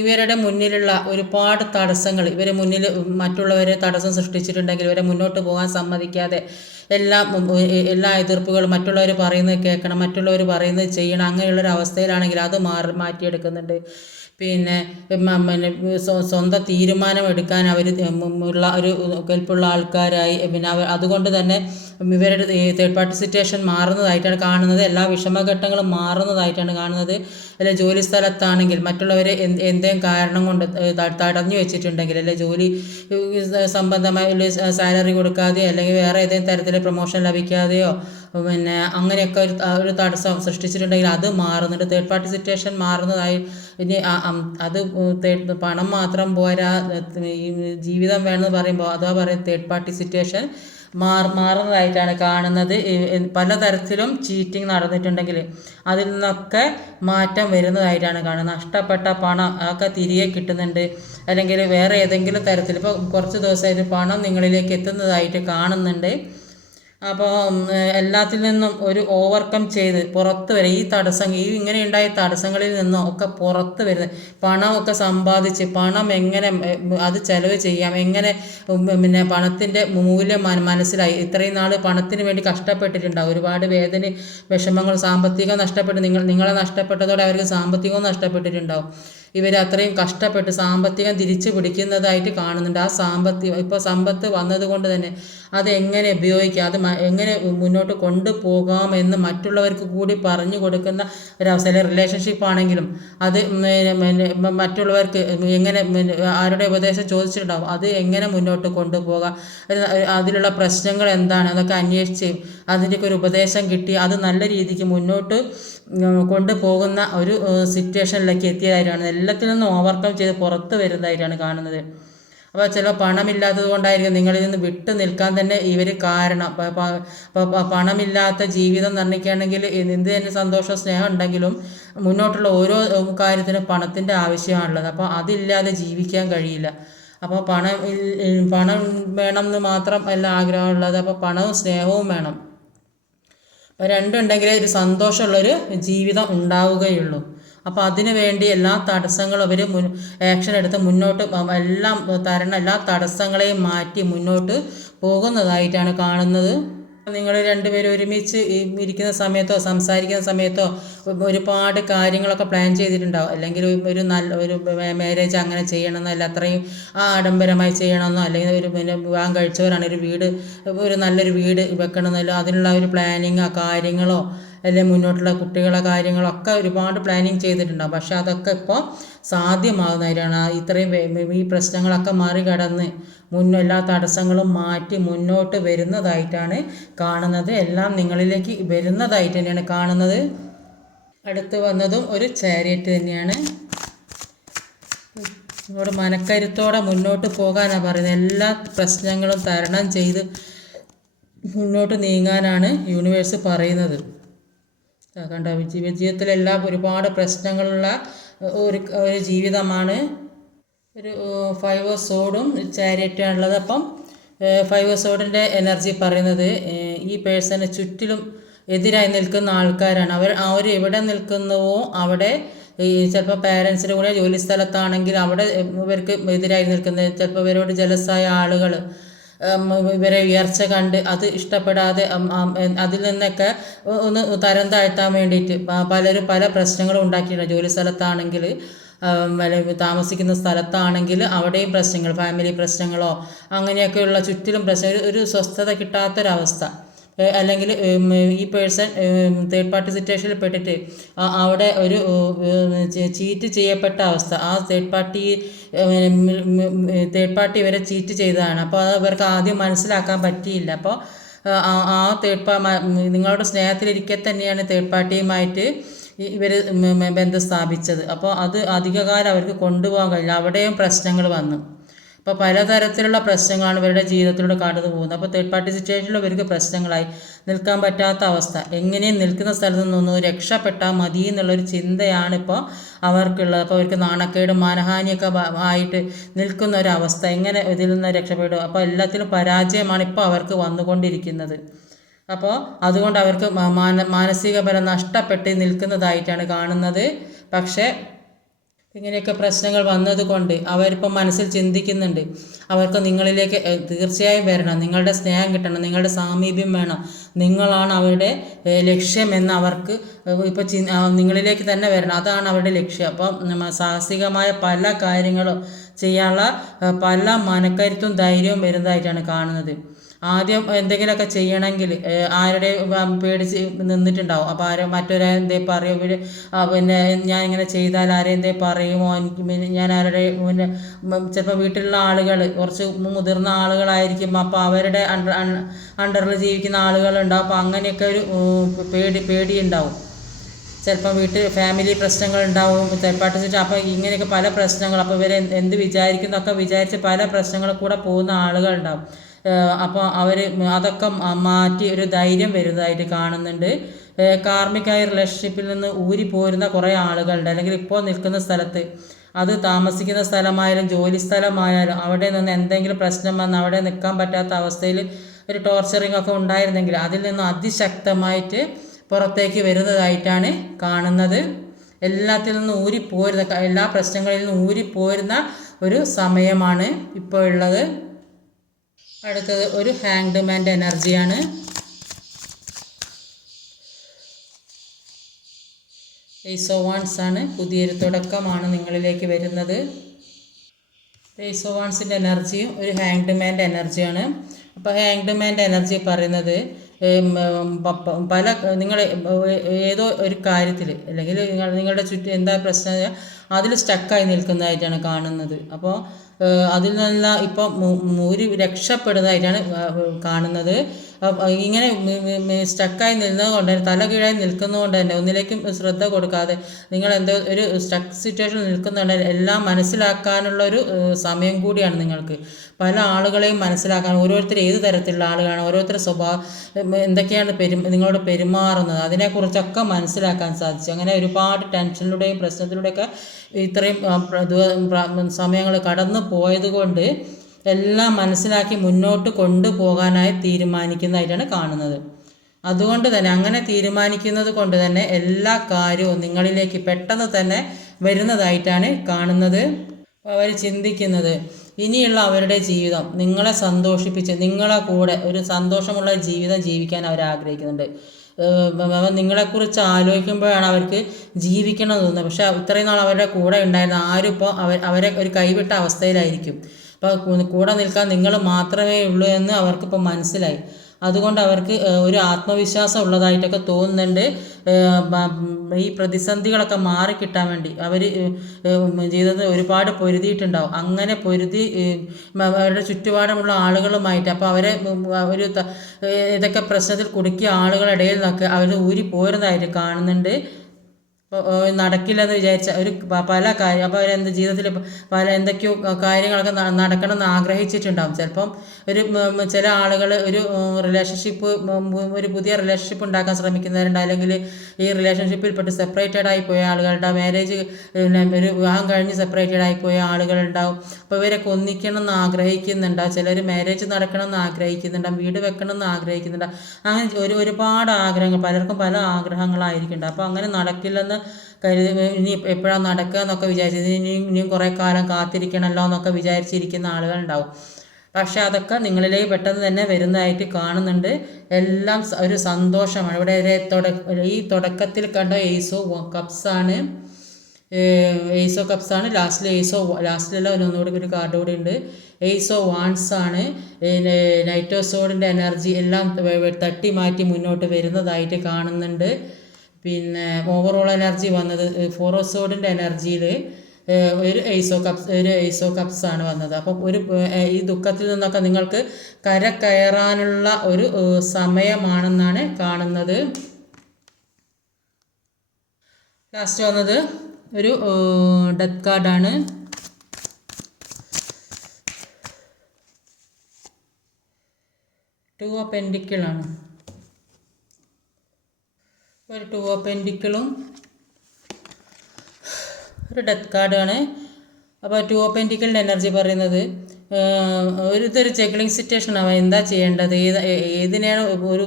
ഇവരുടെ മുന്നിലുള്ള ഒരുപാട് തടസ്സങ്ങൾ, ഇവരെ മുന്നിൽ മറ്റുള്ളവരെ തടസ്സം സൃഷ്ടിച്ചിട്ടുണ്ടെങ്കിൽ, ഇവരെ മുന്നോട്ട് പോകാൻ സമ്മതിക്കാതെ എല്ലാ എതിർപ്പുകളും, മറ്റുള്ളവർ പറയുന്നത് കേൾക്കണം, മറ്റുള്ളവർ പറയുന്നത് ചെയ്യണം, അങ്ങനെയുള്ളൊരവസ്ഥയിലാണെങ്കിൽ അത് മാറ്റിയെടുക്കുന്നുണ്ട്. പിന്നെ സ്വന്തം തീരുമാനം എടുക്കാൻ ഉള്ള ഒരു കെൽപ്പുള്ള ആൾക്കാരായി. പിന്നെ അതുകൊണ്ട് തന്നെ ഇവരുടെ തേർഡ് പാർട്ടി സിറ്റുവേഷൻ മാറുന്നതായിട്ടാണ് കാണുന്നത്. എല്ലാ വിഷമഘട്ടങ്ങളും മാറുന്നതായിട്ടാണ് കാണുന്നത്. അല്ലെ ജോലി സ്ഥലത്താണെങ്കിൽ മറ്റുള്ളവരെ എന്തെങ്കിലും കാരണം കൊണ്ട് തടഞ്ഞു വെച്ചിട്ടുണ്ടെങ്കിൽ, അല്ലെ ജോലി സംബന്ധമായ സാലറി കൊടുക്കാതെയോ, അല്ലെങ്കിൽ വേറെ ഏതെങ്കിലും തരത്തിൽ പ്രൊമോഷൻ ലഭിക്കാതെയോ, പിന്നെ അങ്ങനെയൊക്കെ ഒരു തടസ്സം സൃഷ്ടിച്ചിട്ടുണ്ടെങ്കിൽ അത് മാറുന്നുണ്ട്. തേർഡ് പാർട്ടി സിറ്റുവേഷൻ മാറുന്നതായി. ഇനി അത് പണം മാത്രം പോരാ, ജീവിതം വേണമെന്ന് പറയുമ്പോൾ അതാ പറയും തേർഡ് പാർട്ടി സിറ്റുവേഷൻ മാറുന്നതായിട്ടാണ് കാണുന്നത്. പലതരത്തിലും ചീറ്റിംഗ് നടന്നിട്ടുണ്ടെങ്കിൽ അതിൽ നിന്നൊക്കെ മാറ്റം വരുന്നതായിട്ടാണ് കാണുന്നത്. നഷ്ടപ്പെട്ട പണം ഒക്കെ തിരികെ കിട്ടുന്നുണ്ട്. അല്ലെങ്കിൽ വേറെ ഏതെങ്കിലും തരത്തിൽ ഇപ്പോൾ കുറച്ച് ദിവസമായിട്ട് പണം നിങ്ങളിലേക്ക് എത്തുന്നതായിട്ട് കാണുന്നുണ്ട്. അപ്പോൾ എല്ലാത്തിൽ നിന്നും ഒരു ഓവർകം ചെയ്ത് പുറത്ത് വരെ ഈ ഇങ്ങനെ ഉണ്ടായ തടസ്സങ്ങളിൽ നിന്നും ഒക്കെ പുറത്ത് വരുന്നത്, പണമൊക്കെ സമ്പാദിച്ച് പണം എങ്ങനെ അത് ചെലവ് ചെയ്യാം, എങ്ങനെ പിന്നെ പണത്തിൻ്റെ മൂല്യം മനസ്സിലായി. ഇത്രയും നാൾ പണത്തിന് വേണ്ടി കഷ്ടപ്പെട്ടിട്ടുണ്ടാവും, ഒരുപാട് വേദന വിഷമങ്ങൾ, സാമ്പത്തികം നഷ്ടപ്പെട്ട് നിങ്ങളെ നഷ്ടപ്പെട്ടതോടെ അവർക്ക് സാമ്പത്തികവും നഷ്ടപ്പെട്ടിട്ടുണ്ടാവും. ഇവർ അത്രയും കഷ്ടപ്പെട്ട് സാമ്പത്തികം തിരിച്ചു പിടിക്കുന്നതായിട്ട് കാണുന്നുണ്ട്. ആ ഇപ്പോൾ സമ്പത്ത് വന്നതുകൊണ്ട് തന്നെ അത് എങ്ങനെ ഉപയോഗിക്കാം, അത് എങ്ങനെ മുന്നോട്ട് കൊണ്ടുപോകാമെന്ന് മറ്റുള്ളവർക്ക് കൂടി പറഞ്ഞു കൊടുക്കുന്ന ഒരവസ്ഥ. റിലേഷൻഷിപ്പ് ആണെങ്കിലും അത് മറ്റുള്ളവർക്ക് എങ്ങനെ ആരുടെ ഉപദേശം ചോദിച്ചിട്ടുണ്ടാവും, അത് എങ്ങനെ മുന്നോട്ട് കൊണ്ടുപോകാം, അതിലുള്ള പ്രശ്നങ്ങൾ എന്താണ് അതൊക്കെ അന്വേഷിച്ച് അതിൻ്റെയൊക്കെ ഒരു ഉപദേശം കിട്ടി അത് നല്ല രീതിക്ക് മുന്നോട്ട് കൊണ്ടുപോകുന്ന ഒരു സിറ്റുവേഷനിലേക്ക് എത്തിയതായിട്ടാണ്, എല്ലാത്തിൽ നിന്നും ഓവർകം ചെയ്ത് പുറത്ത് വരുന്നതായിട്ടാണ് കാണുന്നത്. അപ്പോൾ ചില പണമില്ലാത്തത് കൊണ്ടായിരിക്കും നിങ്ങളിൽ നിന്ന് വിട്ടു നിൽക്കാൻ തന്നെ ഇവർ കാരണം. പണമില്ലാത്ത ജീവിതം നിർണ്ണിക്കുകയാണെങ്കിൽ എന്ത് തന്നെ സന്തോഷം സ്നേഹം ഉണ്ടെങ്കിലും മുന്നോട്ടുള്ള ഓരോ കാര്യത്തിനും പണത്തിൻ്റെ ആവശ്യമാണുള്ളത്. അപ്പോൾ അതില്ലാതെ ജീവിക്കാൻ കഴിയില്ല. അപ്പോൾ പണം വേണം എന്ന് മാത്രം അല്ല ആഗ്രഹമുള്ളത്, അപ്പോൾ പണവും സ്നേഹവും വേണം. രണ്ടുണ്ടെങ്കിലേ ഒരു സന്തോഷമുള്ളൊരു ജീവിതം ഉണ്ടാവുകയുള്ളൂ. അപ്പോൾ അതിനു വേണ്ടി എല്ലാ തടസ്സങ്ങളും അവർ ആക്ഷൻ എടുത്ത് മുന്നോട്ട് എല്ലാം എല്ലാ തടസ്സങ്ങളെയും മാറ്റി മുന്നോട്ട് പോകുന്നതായിട്ടാണ് കാണുന്നത്. നിങ്ങൾ രണ്ടുപേരും ഒരുമിച്ച് ഇരിക്കുന്ന സമയത്തോ സംസാരിക്കുന്ന സമയത്തോ ഒരുപാട് കാര്യങ്ങളൊക്കെ പ്ലാൻ ചെയ്തിട്ടുണ്ടാവും. അല്ലെങ്കിൽ ഒരു മാരേജ് അങ്ങനെ ചെയ്യണമെന്നല്ല, അത്രയും ആഡംബരമായി ചെയ്യണമെന്നോ, അല്ലെങ്കിൽ വിവാഹം കഴിച്ചവരാണ് ഒരു നല്ലൊരു വീട് വെക്കണമെന്നല്ലോ, അതിനുള്ള ഒരു പ്ലാനിങ്ങോ കാര്യങ്ങളോ അല്ലെങ്കിൽ മുന്നോട്ടുള്ള കുട്ടികളുടെ കാര്യങ്ങളൊക്കെ ഒരുപാട് പ്ലാനിങ് ചെയ്തിട്ടുണ്ടാവും. പക്ഷെ അതൊക്കെ ഇപ്പോൾ സാധ്യമാകുന്നവരാണ്. ഇത്രയും ഈ പ്രശ്നങ്ങളൊക്കെ മറികടന്ന് എല്ലാ തടസ്സങ്ങളും മാറ്റി മുന്നോട്ട് വരുന്നതായിട്ടാണ് കാണുന്നത്. എല്ലാം നിങ്ങളിലേക്ക് വരുന്നതായിട്ട് തന്നെയാണ് കാണുന്നത്. അടുത്ത് വന്നതും ഒരു ചാരിയറ്റ് തന്നെയാണ്. ഇവിടെ മനക്കരുത്തോടെ മുന്നോട്ട് പോകാനാണ് പറയുന്നത്. എല്ലാ പ്രശ്നങ്ങളും തരണം ചെയ്ത് മുന്നോട്ട് നീങ്ങാനാണ് യൂണിവേഴ്സ് പറയുന്നത്. കണ്ട ജീവിതത്തിലെല്ലാം ഒരുപാട് പ്രശ്നങ്ങളുള്ള ഒരു ജീവിതമാണ്. ഒരു 5 of Swordsഉം ചാരിയറ്റാണുള്ളത്. അപ്പം 5 of Swordsന്റെ എനർജി പറയുന്നത് ഈ പേഴ്സണ് ചുറ്റിലും എതിരായി നിൽക്കുന്ന ആൾക്കാരാണ്. അവർ എവിടെ നിൽക്കുന്നുവോ അവിടെ ചിലപ്പോൾ പാരൻസിൻ്റെ കൂടെ ജോലി സ്ഥലത്താണെങ്കിൽ അവിടെ ഇവർക്ക് എതിരായി നിൽക്കുന്നത്, ചിലപ്പോൾ ഇവരോട് ജലസായ ആളുകൾ ഇവരെ ഉയർച്ച കണ്ട് അത് ഇഷ്ടപ്പെടാതെ അതിൽ നിന്നൊക്കെ ഒന്ന് തരം താഴ്ത്താൻ വേണ്ടിയിട്ട് പലരും പല പ്രശ്നങ്ങളും ഉണ്ടാക്കിയിട്ടുണ്ട്. ജോലി സ്ഥലത്താണെങ്കിൽ താമസിക്കുന്ന സ്ഥലത്താണെങ്കിൽ അവിടെയും പ്രശ്നങ്ങൾ, ഫാമിലി പ്രശ്നങ്ങളോ അങ്ങനെയൊക്കെയുള്ള ചുറ്റിലും പ്രശ്നം, ഒരു സ്വസ്ഥത കിട്ടാത്തൊരവസ്ഥ. അല്ലെങ്കിൽ ഈ പേഴ്സൺ തേർഡ് പാർട്ടി സിറ്റുവേഷനിൽ പെട്ടിട്ട് അവിടെ ഒരു ചീറ്റ് ചെയ്യപ്പെട്ട അവസ്ഥ, ആ തേർഡ് പാർട്ടി ഇവരെ ചീറ്റ് ചെയ്തതാണ്. അപ്പോൾ അത് ഇവർക്ക് ആദ്യം മനസ്സിലാക്കാൻ പറ്റിയില്ല. അപ്പോൾ ആ നിങ്ങളുടെ സ്നേഹത്തിലിരിക്കെ തന്നെയാണ് തേർഡ് പാർട്ടിയുമായിട്ട് ഇവർ ബന്ധം സ്ഥാപിച്ചത്. അപ്പോൾ അത് അധികകാലം അവർക്ക് കൊണ്ടുപോകാൻ കഴിയില്ല, അവിടെയും പ്രശ്നങ്ങൾ വന്നു. അപ്പോൾ പലതരത്തിലുള്ള പ്രശ്നങ്ങളാണ് ഇവരുടെ ജീവിതത്തിലൂടെ കടന്നു പോകുന്നത്. അപ്പോൾ തേർഡ് പാർട്ടി സിറ്റുവേഷനിൽ ഇവർക്ക് പ്രശ്നങ്ങളായി നിൽക്കാൻ പറ്റാത്ത അവസ്ഥ, എങ്ങനെയും നിൽക്കുന്ന സ്ഥലത്ത് നിന്നൊന്ന് രക്ഷപ്പെട്ടാൽ മതി എന്നുള്ളൊരു ചിന്തയാണ് ഇപ്പോൾ അവർക്കുള്ളത്. അപ്പോൾ അവർക്ക് നാണക്കേടും മാനഹാനിയൊക്കെ ആയിട്ട് നിൽക്കുന്ന ഒരവസ്ഥ, എങ്ങനെ ഇതിൽ നിന്ന് രക്ഷപ്പെടും. അപ്പോൾ എല്ലാത്തിലും പരാജയമാണ് ഇപ്പോൾ അവർക്ക് വന്നുകൊണ്ടിരിക്കുന്നത്. അപ്പോൾ അതുകൊണ്ട് അവർക്ക് മാനസികബലം നഷ്ടപ്പെട്ട് നിൽക്കുന്നതായിട്ടാണ് കാണുന്നത്. പക്ഷേ ഇങ്ങനെയൊക്കെ പ്രശ്നങ്ങൾ വന്നതുകൊണ്ട് അവരിപ്പം മനസ്സിൽ ചിന്തിക്കുന്നുണ്ട്, അവർക്ക് നിങ്ങളിലേക്ക് തീർച്ചയായും വരണം, നിങ്ങളുടെ സ്നേഹം കിട്ടണം, നിങ്ങളുടെ സാമീപ്യം വേണം, നിങ്ങളാണ് അവരുടെ ലക്ഷ്യമെന്ന് അവർക്ക് ഇപ്പോൾ നിങ്ങളിലേക്ക് തന്നെ വരണം, അതാണ് അവരുടെ ലക്ഷ്യം. അപ്പം സാഹസികമായ പല കാര്യങ്ങളും ചെയ്യാനുള്ള പല മനക്കരുത്തും ധൈര്യവും വരുന്നതായിട്ടാണ് കാണുന്നത്. ആദ്യം എന്തെങ്കിലുമൊക്കെ ചെയ്യണമെങ്കിൽ ആരുടെ പേടിച്ച് നിന്നിട്ടുണ്ടാവും. അപ്പോൾ മറ്റൊരെന്തേ പറയും, പിന്നെ ഞാൻ ഇങ്ങനെ ചെയ്താൽ ആരെന്തേ പറയുമോ, എനിക്ക് ഞാൻ ആരുടെ ചിലപ്പോൾ വീട്ടിലുള്ള ആളുകൾ കുറച്ച് മുതിർന്ന ആളുകളായിരിക്കും, അപ്പോൾ അവരുടെ അണ്ടറിൽ ജീവിക്കുന്ന ആളുകളുണ്ടാവും. അപ്പോൾ അങ്ങനെയൊക്കെ ഒരു പേടിയുണ്ടാവും. ചിലപ്പോൾ വീട്ടിൽ ഫാമിലി പ്രശ്നങ്ങൾ ഉണ്ടാവും, തേർഡ്. അപ്പോൾ ഇങ്ങനെയൊക്കെ പല പ്രശ്നങ്ങൾ, അപ്പോൾ ഇവർ എന്ത് വിചാരിക്കുന്നൊക്കെ വിചാരിച്ച് പല പ്രശ്നങ്ങളിൽ കൂടെ പോകുന്ന ആളുകളുണ്ടാവും. അപ്പോൾ അവർ അതൊക്കെ മാറ്റി ഒരു ധൈര്യം വരുന്നതായിട്ട് കാണുന്നുണ്ട്. കാർമികമായ റിലേഷൻഷിപ്പിൽ നിന്ന് ഊരിപ്പോരുന്ന കുറേ ആളുകളുണ്ട്. അല്ലെങ്കിൽ ഇപ്പോൾ നിൽക്കുന്ന സ്ഥലത്ത്, അത് താമസിക്കുന്ന സ്ഥലമായാലും ജോലി സ്ഥലമായാലും അവിടെ നിന്ന് എന്തെങ്കിലും പ്രശ്നം വന്ന് അവിടെ നിൽക്കാൻ പറ്റാത്ത അവസ്ഥയിൽ ഒരു ടോർച്ചറിങ് ഒക്കെ ഉണ്ടായിരുന്നെങ്കിൽ അതിൽ നിന്ന് അതിശക്തമായിട്ട് പുറത്തേക്ക് വരുന്നതായിട്ടാണ് കാണുന്നത്. എല്ലാത്തിൽ നിന്നും ഊരിപ്പോരുന്ന, എല്ലാ പ്രശ്നങ്ങളിൽ നിന്നും ഊരിപ്പോരുന്ന ഒരു സമയമാണ് ഇപ്പോൾ ഉള്ളത്. അടുത്തത് ഒരു ഹാങ്ഡ് മാൻ്റെ എനർജിയാണ്. ഏസ് ഓഫ് വാൻഡ്സ് ആണ്. പുതിയൊരു തുടക്കമാണ് നിങ്ങളിലേക്ക് വരുന്നത്. ഏസ് ഓഫ് വാൻഡ്സിൻ്റെ എനർജിയും ഒരു ഹാങ്ഡ് മാൻ്റെ എനർജിയാണ്. അപ്പോൾ ഹാങ്ഡ് മാൻ്റെ എനർജി പറയുന്നത് പല നിങ്ങൾ ഏതോ ഒരു കാര്യത്തിൽ അല്ലെങ്കിൽ നിങ്ങളുടെ ചുറ്റും എന്താ പ്രശ്നം അതിൽ സ്റ്റക്കായി നിൽക്കുന്നതായിട്ടാണ് കാണുന്നത്. അപ്പോൾ അതിൽ നിന്നെല്ലാം ഇപ്പം ഒരു രക്ഷപ്പെടുന്നതായിട്ടാണ് കാണുന്നത്. ഇങ്ങനെ സ്റ്റക്കായി നിന്നത് കൊണ്ട് തന്നെ, തല കീഴായി നിൽക്കുന്നതുകൊണ്ട് തന്നെ ഒന്നിലേക്കും ശ്രദ്ധ കൊടുക്കാതെ നിങ്ങൾ എന്തോ ഒരു സ്റ്റക്ക് സിറ്റുവേഷൻ നിൽക്കുന്നുണ്ട്, എല്ലാം മനസ്സിലാക്കാനുള്ളൊരു സമയം കൂടിയാണ് നിങ്ങൾക്ക്. പല ആളുകളെയും മനസ്സിലാക്കാൻ, ഓരോരുത്തർ ഏത് തരത്തിലുള്ള ആളുകളാണ്, ഓരോരുത്തരുടെ സ്വഭാവം എന്തൊക്കെയാണ് നിങ്ങളോട് പെരുമാറുന്നത്, അതിനെക്കുറിച്ചൊക്കെ മനസ്സിലാക്കാൻ സാധിച്ചു. അങ്ങനെ ഒരുപാട് ടെൻഷനിലൂടെയും പ്രശ്നത്തിലൂടെയൊക്കെ ഇത്രയും സമയങ്ങൾ കടന്നു പോയതുകൊണ്ട് എല്ലാം മനസ്സിലാക്കി മുന്നോട്ട് കൊണ്ടുപോകാനായി തീരുമാനിക്കുന്നതായിട്ടാണ് കാണുന്നത്. അതുകൊണ്ട് തന്നെ അങ്ങനെ തീരുമാനിക്കുന്നത് കൊണ്ട് തന്നെ എല്ലാ കാര്യവും നിങ്ങളിലേക്ക് പെട്ടെന്ന് തന്നെ വരുന്നതായിട്ടാണ് കാണുന്നത്. അവർ ചിന്തിക്കുന്നത് ഇനിയുള്ള അവരുടെ ജീവിതം നിങ്ങളെ സന്തോഷിപ്പിച്ച് നിങ്ങളെ കൂടെ ഒരു സന്തോഷമുള്ള ജീവിതം ജീവിക്കാൻ അവർ ആഗ്രഹിക്കുന്നുണ്ട്. നിങ്ങളെക്കുറിച്ച് ആലോചിക്കുമ്പോഴാണ് അവർക്ക് ജീവിക്കണം എന്ന് തോന്നുന്നത്. പക്ഷേ ഇത്രയും നാൾ അവരുടെ കൂടെ ഉണ്ടായിരുന്ന ആരും ഇപ്പോൾ അവരെ ഒരു കൈവിട്ട അവസ്ഥയിലായിരിക്കും. അപ്പോൾ കൂടെ നിൽക്കാൻ നിങ്ങൾ മാത്രമേ ഉള്ളൂ എന്ന് അവർക്കിപ്പോൾ മനസ്സിലായി. അതുകൊണ്ട് അവർക്ക് ഒരു ആത്മവിശ്വാസം ഉള്ളതായിട്ടൊക്കെ തോന്നുന്നുണ്ട്. ഈ പ്രതിസന്ധികളൊക്കെ മാറിക്കിട്ടാൻ വേണ്ടി അവർ ജീവിതത്തിൽ ഒരുപാട് പൊരുതിയിട്ടുണ്ടാവും. അങ്ങനെ പൊരുതി അവരുടെ ചുറ്റുപാടുമുള്ള ആളുകളുമായിട്ട്, അപ്പോൾ അവരെ ഒരു ഇതൊക്കെ പ്രശ്നത്തിൽ കുടുക്കിയ ആളുകളുടെ ഇടയിൽ നിന്നൊക്കെ അവർ ഊരി പോരുന്നതായിട്ട് കാണുന്നുണ്ട്. നടക്കില്ലെന്ന് വിചാരിച്ച ഒരു പല കാര്യം, അപ്പോൾ അവരെന്ത് ജീവിതത്തിൽ പല എന്തൊക്കെയോ കാര്യങ്ങളൊക്കെ നടക്കണമെന്ന് ആഗ്രഹിച്ചിട്ടുണ്ടാകും. ചിലപ്പം ചില ആളുകൾ ഒരു റിലേഷൻഷിപ്പ്, ഒരു പുതിയ റിലേഷൻഷിപ്പ് ഉണ്ടാക്കാൻ ശ്രമിക്കുന്നവരുണ്ട്. അല്ലെങ്കിൽ ഈ റിലേഷൻഷിപ്പിൽപ്പെട്ട് സെപ്പറേറ്റഡ് ആയി പോയ ആളുകളുടെ മാരേജ്, ഒരു വിവാഹം കഴിഞ്ഞ് സെപ്പറേറ്റഡ് ആയി പോയ ആളുകളുണ്ടാവും. അപ്പോൾ ഇവരൊക്കെ ഒന്നിക്കണം എന്ന് ആഗ്രഹിക്കുന്നുണ്ടാവും. ചിലർ മാരേജ് നടക്കണം എന്ന് ആഗ്രഹിക്കുന്നുണ്ടാവും, വീട് വെക്കണം എന്ന് ആഗ്രഹിക്കുന്നുണ്ടാവും. അങ്ങനെ ഒരുപാട് ആഗ്രഹങ്ങൾ, പലർക്കും പല ആഗ്രഹങ്ങളായിരിക്കുന്നുണ്ട്. അപ്പോൾ അങ്ങനെ നടക്കില്ലെന്ന് കരുതി ഇനി എപ്പോഴാണ് നടക്കുക എന്നൊക്കെ വിചാരിച്ചത്, ഇനിയും കുറേ കാലം കാത്തിരിക്കണമല്ലോ എന്നൊക്കെ വിചാരിച്ചിരിക്കുന്ന ആളുകളുണ്ടാവും. പക്ഷെ അതൊക്കെ നിങ്ങളിലേക്ക് പെട്ടെന്ന് തന്നെ വരുന്നതായിട്ട് കാണുന്നുണ്ട്. എല്ലാം ഒരു സന്തോഷമാണ്. ഇവിടെ ഈ തുടക്കത്തിൽ കണ്ട ഏസ് ഓഫ് കപ്സ് ആണ്. ഏസ് ഓഫ് കപ്സ് ആണ്. ലാസ്റ്റിലെല്ലാം ഒന്നുകൂടി ഒരു കാർഡ് കൂടി ഉണ്ട്. ഏസ് ഓഫ് വാൻഡ്സ് ആണ്. നൈറ്റ് ഓഫ് സോഡിൻ്റെ എനർജി എല്ലാം തട്ടി മാറ്റി മുന്നോട്ട് വരുന്നതായിട്ട് കാണുന്നുണ്ട്. പിന്നെ ഓവറോൾ എനർജി വന്നത് 4 ഓഫ് സോഡിൻ്റെ എനർജിയിൽ ഒരു ഏസ് ഓഫ് കപ്സ് ആണ് വന്നത്. അപ്പം ഈ ദുഃഖത്തിൽ നിന്നൊക്കെ നിങ്ങൾക്ക് കയറാനുള്ള ഒരു സമയമാണെന്നാണ് കാണുന്നത്. ലാസ്റ്റ് വന്നത് ഒരു ഡെത്ത് കാർഡാണ്. ടു ഓഫ് പെൻഡിക്കിളാണ്. ഒരു 2 ഓഫ് പെൻഡിക്കിളും ഒരു ഡെത്ത് കാർഡാണ്. അപ്പോൾ 2 ഓഫ് പെൻഡിക്കിളിൻ്റെ എനർജി പറയുന്നത് ഇതൊരു ജഗ്ലിംഗ് സിറ്റുവേഷൻ ആവാം. എന്താ ചെയ്യേണ്ടത്, ഏതിനെയാണ് ഒരു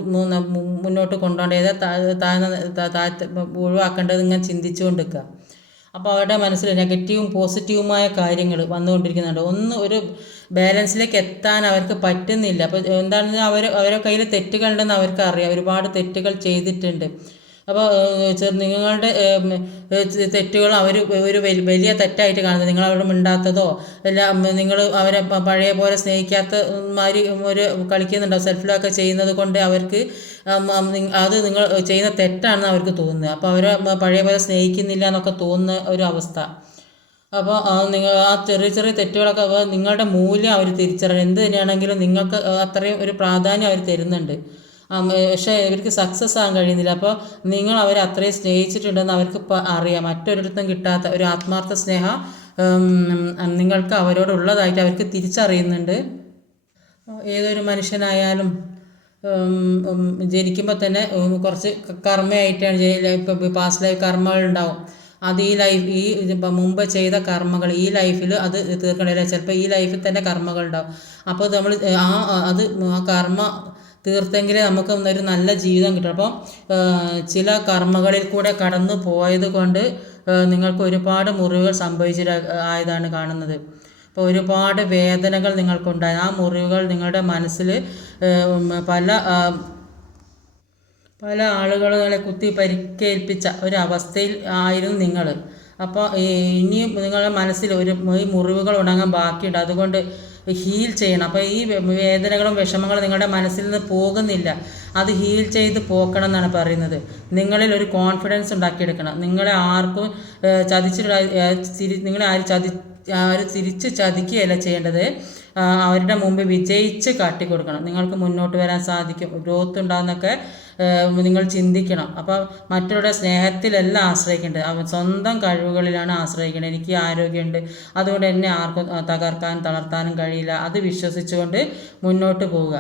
മുന്നോട്ട് കൊണ്ടുപോകേണ്ടത്, താഴ്ത്ത ഒഴിവാക്കേണ്ടത് ഇങ്ങനെ ചിന്തിച്ചു കൊണ്ടിരിക്കുക. അപ്പോൾ അവരുടെ മനസ്സിൽ നെഗറ്റീവും പോസിറ്റീവുമായ കാര്യങ്ങൾ വന്നുകൊണ്ടിരിക്കുന്നുണ്ട്. ഒരു ബാലൻസിലേക്ക് എത്താൻ അവർക്ക് പറ്റുന്നില്ല. അപ്പോൾ എന്താണെന്ന് അവരുടെ കയ്യിൽ തെറ്റുകളുണ്ടെന്ന് അവർക്ക് അറിയാം. ഒരുപാട് തെറ്റുകൾ ചെയ്തിട്ടുണ്ട്. അപ്പോൾ നിങ്ങളുടെ തെറ്റുകൾ അവർ ഒരു വലിയ തെറ്റായിട്ട് കാണുന്നത്, നിങ്ങൾ അവിടെ മിണ്ടാത്തതോ എല്ലാം, നിങ്ങൾ അവരെ പഴയ പോലെ സ്നേഹിക്കാത്ത മാതിരി ഒരു കളിക്കുന്നുണ്ടാവും. സെൽഫ് ലോ ഒക്കെ ചെയ്യുന്നത് കൊണ്ട് അവർക്ക് അത് നിങ്ങൾ ചെയ്യുന്ന തെറ്റാണെന്ന് അവർക്ക് തോന്നുന്നത്. അപ്പോൾ അവരെ പഴയ പോലെ സ്നേഹിക്കുന്നില്ല എന്നൊക്കെ തോന്നുന്ന ഒരു അവസ്ഥ. അപ്പോൾ നിങ്ങൾ ആ ചെറിയ ചെറിയ തെറ്റുകളൊക്കെ നിങ്ങളുടെ മൂല്യം അവർ തിരിച്ചറിയണം. എന്ത് തന്നെയാണെങ്കിലും നിങ്ങൾക്ക് അത്രയും ഒരു പ്രാധാന്യം അവർ തരുന്നുണ്ട്. പക്ഷേ ഇവർക്ക് സക്സസ് ആകാൻ കഴിയുന്നില്ല. അപ്പോൾ നിങ്ങൾ അവരെ അത്രയും സ്നേഹിച്ചിട്ടുണ്ടെന്ന് അവർക്ക് അറിയാം. മറ്റൊരിടത്തും കിട്ടാത്ത ഒരു ആത്മാർത്ഥ സ്നേഹം നിങ്ങൾക്ക് അവരോടുള്ളതായിട്ട് അവർക്ക് തിരിച്ചറിയുന്നുണ്ട്. ഏതൊരു മനുഷ്യനായാലും ജനിക്കുമ്പോൾ തന്നെ കുറച്ച് കർമ്മയായിട്ടാണ് ഇപ്പോൾ പാസ്റ്റ് ലൈഫ് കർമ്മകളുണ്ടാവും. അത് ഈ ലൈഫ് മുമ്പ് ചെയ്ത കർമ്മകൾ ഈ ലൈഫിൽ അത് തീർക്കണില്ല. ചിലപ്പോൾ ഈ ലൈഫിൽ തന്നെ കർമ്മകൾ ഉണ്ടാവും. അപ്പോൾ നമ്മൾ ആ കർമ്മ തീർത്തെങ്കിലേ നമുക്ക് ഒരു നല്ല ജീവിതം കിട്ടും. അപ്പോൾ ചില കർമ്മകളിൽ കൂടെ കടന്നു പോയത് കൊണ്ട് നിങ്ങൾക്ക് ഒരുപാട് മുറിവുകൾ ആയതാണ് കാണുന്നത്. അപ്പോൾ ഒരുപാട് വേദനകൾ നിങ്ങൾക്കുണ്ടായി. ആ മുറിവുകൾ നിങ്ങളുടെ മനസ്സിൽ പല ആളുകളെ കുത്തി പരിക്കേൽപ്പിച്ച ഒരവസ്ഥയിൽ ആയിരുന്നു നിങ്ങൾ. അപ്പോൾ ഇനിയും നിങ്ങളുടെ മനസ്സിൽ ഈ മുറിവുകൾ ഉണങ്ങാൻ ബാക്കിയുണ്ട്. അതുകൊണ്ട് ഹീൽ ചെയ്യണം. അപ്പോൾ ഈ വേദനകളും വിഷമങ്ങളും നിങ്ങളുടെ മനസ്സിൽ നിന്ന് പോകുന്നില്ല. അത് ഹീൽ ചെയ്ത് പോക്കണം എന്നാണ് പറയുന്നത്. നിങ്ങളിൽ ഒരു കോൺഫിഡൻസ് ഉണ്ടാക്കിയെടുക്കണം. നിങ്ങളെ ആർക്കും നിങ്ങളെ ആരും തിരിച്ച് ചതിക്കുകയല്ല ചെയ്യേണ്ടത്. അവരുടെ മുമ്പ് വിജയിച്ച് കാട്ടിക്കൊടുക്കണം. നിങ്ങൾക്ക് മുന്നോട്ട് വരാൻ സാധിക്കും, ഗ്രോത്ത് ഉണ്ടാകുന്നൊക്കെ നിങ്ങൾ ചിന്തിക്കണം. അപ്പോൾ മറ്റുള്ളവരുടെ സ്നേഹത്തിലല്ല ആശ്രയിക്കേണ്ടത്, സ്വന്തം കഴിവുകളിലാണ് ആശ്രയിക്കേണ്ടത്. എനിക്ക് ആരോഗ്യമുണ്ട്, അതുകൊണ്ട് എന്നെ ആർക്കും തകർക്കാനും തളർത്താനും കഴിയില്ല. അത് വിശ്വസിച്ചുകൊണ്ട് മുന്നോട്ട് പോവുക.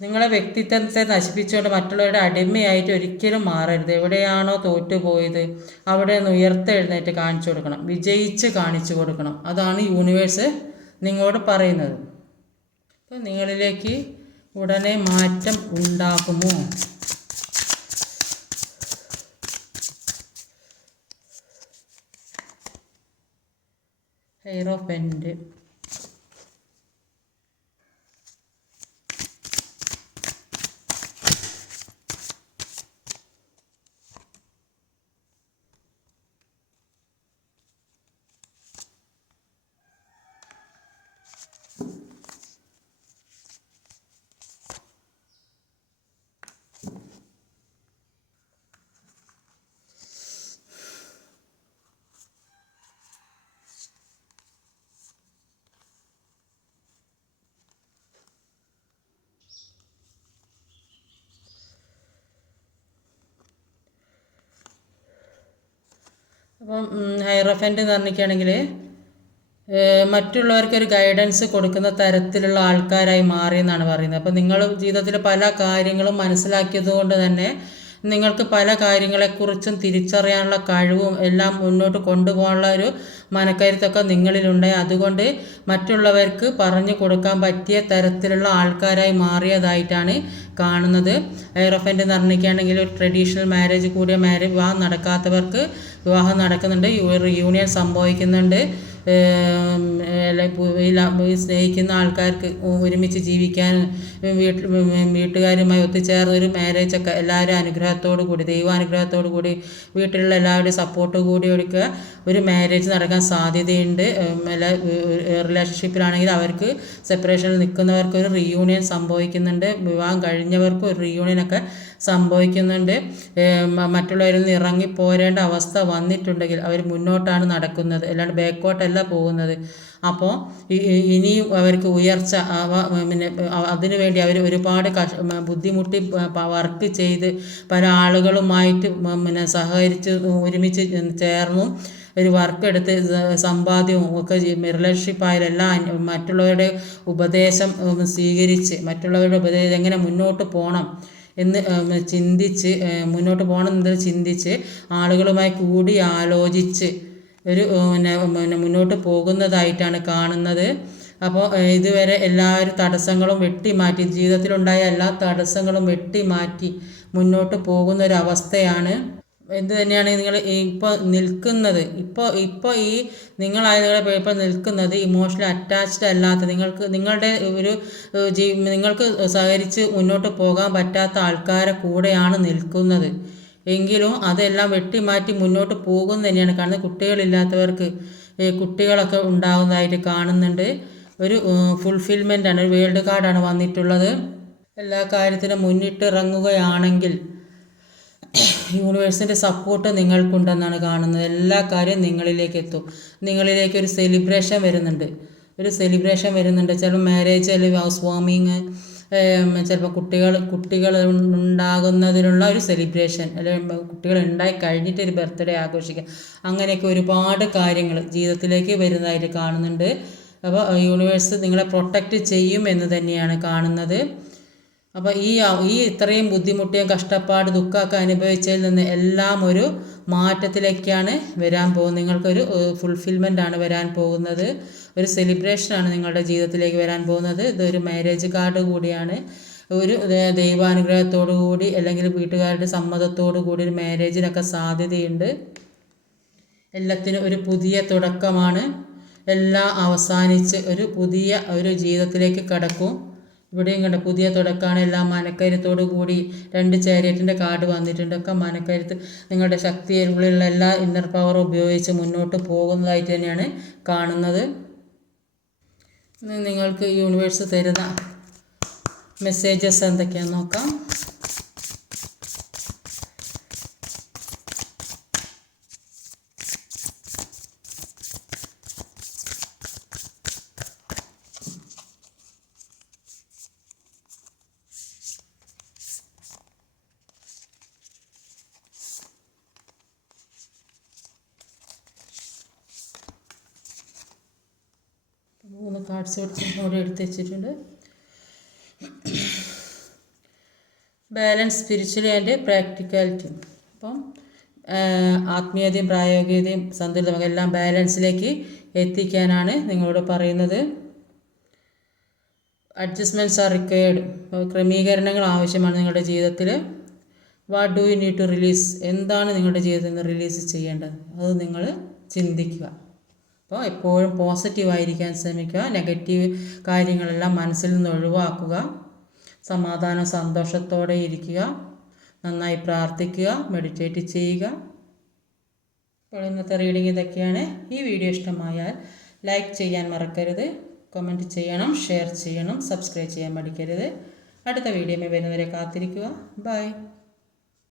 നിങ്ങളെ വ്യക്തിത്വത്തെ നശിപ്പിച്ചുകൊണ്ട് മറ്റുള്ളവരുടെ അടിമയായിട്ട് ഒരിക്കലും മാറരുത്. എവിടെയാണോ തോറ്റുപോയത് അവിടെ നിന്ന് ഉയർത്തെഴുന്നേറ്റ് കാണിച്ചു കൊടുക്കണം, വിജയിച്ച് കാണിച്ചു കൊടുക്കണം. അതാണ് യൂണിവേഴ്സ് നിങ്ങളോട് പറയുന്നത്. അപ്പോൾ നിങ്ങളിലേക്ക് ഉടനെ മാറ്റം ഉണ്ടാകുമോ? ഹൈറോഫന്റ്, അപ്പം ഹൈറോഫന്റ് എന്ന് പറഞ്ഞിരിക്കുകയാണെങ്കിൽ മറ്റുള്ളവർക്കൊരു ഗൈഡൻസ് കൊടുക്കുന്ന തരത്തിലുള്ള ആൾക്കാരായി മാറിയെന്നാണ് പറയുന്നത്. അപ്പോൾ നിങ്ങൾ ജീവിതത്തിൽ പല കാര്യങ്ങളും മനസ്സിലാക്കിയത് കൊണ്ട് തന്നെ നിങ്ങൾക്ക് പല കാര്യങ്ങളെക്കുറിച്ചും തിരിച്ചറിയാനുള്ള കഴിവും എല്ലാം മുന്നോട്ട് കൊണ്ടുപോകാനുള്ള ഒരു മനക്കരുത്തൊക്കെ നിങ്ങളിലുണ്ടായി. അതുകൊണ്ട് മറ്റുള്ളവർക്ക് പറഞ്ഞു കൊടുക്കാൻ പറ്റിയ തരത്തിലുള്ള ആൾക്കാരായി മാറിയതായിട്ടാണ് കാണുന്നത്. ഹൈറോഫന്റ് എന്ന് പറഞ്ഞിരിക്കുകയാണെങ്കിൽ ഒരു ട്രഡീഷണൽ മാരേജ് കൂടിയ വിവാഹം നടക്കാത്തവർക്ക് വിവാഹം നടക്കുന്നുണ്ട്, യൂണിയൻ സംഭവിക്കുന്നുണ്ട്. സ്നേഹിക്കുന്ന ആൾക്കാർക്ക് ഒരുമിച്ച് ജീവിക്കാനും വീട്ടുകാരുമായി ഒത്തുചേർന്ന ഒരു മാരേജൊക്കെ എല്ലാവരും അനുഗ്രഹത്തോടു കൂടി, ദൈവാനുഗ്രഹത്തോടു കൂടി, വീട്ടിലുള്ള എല്ലാവരുടെയും സപ്പോർട്ട് കൂടി ഒക്കെ ഒരു മാരേജ് നടക്കാൻ സാധ്യതയുണ്ട്. റിലേഷൻഷിപ്പിലാണെങ്കിൽ അവർക്ക് സെപ്പറേഷനിൽ നിൽക്കുന്നവർക്ക് ഒരു റീയൂണിയൻ സംഭവിക്കുന്നുണ്ട്, വിവാഹം കഴിഞ്ഞവർക്ക് ഒരു റീയൂണിയനൊക്കെ സംഭവിക്കുന്നുണ്ട്. മറ്റുള്ളവരിൽ നിന്ന് ഇറങ്ങി പോരേണ്ട അവസ്ഥ വന്നിട്ടുണ്ടെങ്കിൽ അവർ മുന്നോട്ടാണ് നടക്കുന്നത്, അല്ലാണ്ട് ബാക്കോട്ടല്ല പോകുന്നത്. അപ്പോൾ ഇനിയും അവർക്ക് ഉയർച്ച, പിന്നെ അതിനുവേണ്ടി അവർ ഒരുപാട് ബുദ്ധിമുട്ടി വർക്ക് ചെയ്ത് പല ആളുകളുമായിട്ട് പിന്നെ സഹകരിച്ച് ഒരുമിച്ച് ചേർന്നും ഒരു വർക്ക് എടുത്ത് സമ്പാദ്യവും ഒക്കെ റിലേഷൻഷിപ്പായാലും എല്ലാം മറ്റുള്ളവരുടെ ഉപദേശം സ്വീകരിച്ച് മറ്റുള്ളവരുടെ ഉപദേശം എങ്ങനെ മുന്നോട്ട് പോകണം എന്ന് ചിന്തിച്ച് ആളുകളുമായി കൂടി ആലോചിച്ച് ഒരു പിന്നെ മുന്നോട്ട് പോകുന്നതായിട്ടാണ് കാണുന്നത്. അപ്പോൾ ഇതുവരെ എല്ലാവരും തടസ്സങ്ങളും വെട്ടിമാറ്റി, ജീവിതത്തിലുണ്ടായ എല്ലാ തടസ്സങ്ങളും വെട്ടിമാറ്റി മുന്നോട്ട് പോകുന്നൊരവസ്ഥയാണ്. എന്ത് തന്നെയാണ് നിങ്ങൾ ഇപ്പോൾ നിൽക്കുന്നത്, ഇപ്പോൾ ഈ നിങ്ങളായതുപോലെ ഇപ്പോൾ നിൽക്കുന്നത് ഇമോഷണലി അറ്റാച്ച്ഡ് അല്ലാത്ത, നിങ്ങൾക്ക് സഹകരിച്ച് മുന്നോട്ട് പോകാൻ പറ്റാത്ത ആൾക്കാരെ കൂടെയാണ് നിൽക്കുന്നത്. എങ്കിലും അതെല്ലാം വെട്ടിമാറ്റി മുന്നോട്ട് പോകുന്നത് തന്നെയാണ് കാണുന്നത്. കുട്ടികളില്ലാത്തവർക്ക് കുട്ടികളൊക്കെ ഉണ്ടാകുന്നതായിട്ട് കാണുന്നുണ്ട്. ഒരു ഫുൾഫിൽമെൻ്റാണ്, ഒരു വേൾഡ് കാർഡാണ് വന്നിട്ടുള്ളത്. എല്ലാ കാര്യത്തിനും മുന്നിട്ടിറങ്ങുകയാണെങ്കിൽ യൂണിവേഴ്സിൻ്റെ സപ്പോർട്ട് നിങ്ങൾക്കുണ്ടെന്നാണ് കാണുന്നത്. എല്ലാ കാര്യവും നിങ്ങളിലേക്ക് എത്തും. നിങ്ങളിലേക്ക് ഒരു സെലിബ്രേഷൻ വരുന്നുണ്ട്. ചിലപ്പോൾ മാരേജ് അല്ലെങ്കിൽ ഹൗസ് വാമിങ്, ചിലപ്പോൾ കുട്ടികൾ ഉണ്ടാകുന്നതിനുള്ള ഒരു സെലിബ്രേഷൻ, അല്ലെങ്കിൽ കുട്ടികൾ ഉണ്ടായി കഴിഞ്ഞിട്ട് ഒരു ബർത്ത്ഡേ ആഘോഷിക്കുക, അങ്ങനെയൊക്കെ ഒരുപാട് കാര്യങ്ങൾ ജീവിതത്തിലേക്ക് വരുന്നതായിട്ട് കാണുന്നുണ്ട്. അപ്പോൾ യൂണിവേഴ്സ് നിങ്ങളെ പ്രൊട്ടക്റ്റ് ചെയ്യും എന്ന് തന്നെയാണ് കാണുന്നത്. അപ്പോൾ ഈ ഇത്രയും ബുദ്ധിമുട്ടിയും കഷ്ടപ്പാട് ദുഃഖമൊക്കെ അനുഭവിച്ചതിൽ നിന്ന് എല്ലാം ഒരു മാറ്റത്തിലേക്കാണ് വരാൻ പോകുന്നത്. നിങ്ങൾക്കൊരു ഫുൾഫിൽമെൻ്റാണ് വരാൻ പോകുന്നത്. ഒരു സെലിബ്രേഷനാണ് നിങ്ങളുടെ ജീവിതത്തിലേക്ക് വരാൻ പോകുന്നത്. ഇതൊരു മാരേജ് കാർഡ് കൂടിയാണ്. ഒരു ദൈവാനുഗ്രഹത്തോടു കൂടി അല്ലെങ്കിൽ വീട്ടുകാരുടെ സമ്മതത്തോടു കൂടി ഒരു മാരേജിനൊക്കെ സാധ്യതയുണ്ട്. എല്ലാത്തിനും ഒരു പുതിയ തുടക്കമാണ്. എല്ലാം അവസാനിച്ച് ഒരു ജീവിതത്തിലേക്ക് കടക്കും. ഇവിടെയും കണ്ട പുതിയ തുടക്കമാണ്. എല്ലാം മനക്കരുത്തോടു കൂടി 2 ചാരിയറ്റിൻ്റെ കാർഡ് വന്നിട്ടുണ്ട്. ഒക്കെ മനക്കരുത്ത്, നിങ്ങളുടെ ശക്തിയിലുള്ള എല്ലാ ഇന്നർ പവർ ഉപയോഗിച്ച് മുന്നോട്ട് പോകുന്നതായിട്ട് തന്നെയാണ് കാണുന്നത്. നിങ്ങൾക്ക് യൂണിവേഴ്സ് തരുന്ന മെസ്സേജസ് എന്തൊക്കെയാണെന്ന് നോക്കാം. മൂന്ന് കാർഡ്സ് ഇവിടെ എടുത്ത് വെച്ചിട്ടുണ്ട്. Balance, spiritually and practicality. അപ്പം ആത്മീയതയും പ്രായോഗികതയും സന്തുലിതം എല്ലാം ബാലൻസിലേക്ക് എത്തിക്കാനാണ് നിങ്ങളോട് പറയുന്നത്. Adjustments are required. ക്രമീകരണങ്ങൾ ആവശ്യമാണ് നിങ്ങളുടെ ജീവിതത്തിൽ. What do you need to release. എന്താണ് നിങ്ങളുടെ ജീവിതത്തിൽ നിന്ന് റിലീസ് ചെയ്യേണ്ടത്, അത് നിങ്ങൾ ചിന്തിക്കുക. അപ്പോൾ എപ്പോഴും പോസിറ്റീവായിരിക്കാൻ ശ്രമിക്കുക. നെഗറ്റീവ് കാര്യങ്ങളെല്ലാം മനസ്സിൽ നിന്ന് ഒഴിവാക്കുക. സമാധാനം, സന്തോഷത്തോടെ ഇരിക്കുക. നന്നായി പ്രാർത്ഥിക്കുക, മെഡിറ്റേറ്റ് ചെയ്യുക. അപ്പോൾ ഇന്നത്തെ റീഡിംഗ് ഇതൊക്കെയാണ്. ഈ വീഡിയോ ഇഷ്ടമായാൽ ലൈക്ക് ചെയ്യാൻ മറക്കരുത്, കമൻറ്റ് ചെയ്യണം, ഷെയർ ചെയ്യണം, സബ്സ്ക്രൈബ് ചെയ്യാൻ മടിക്കരുത്. അടുത്ത വീഡിയോയിൽ വരുന്നവരെ കാത്തിരിക്കുക. ബൈ.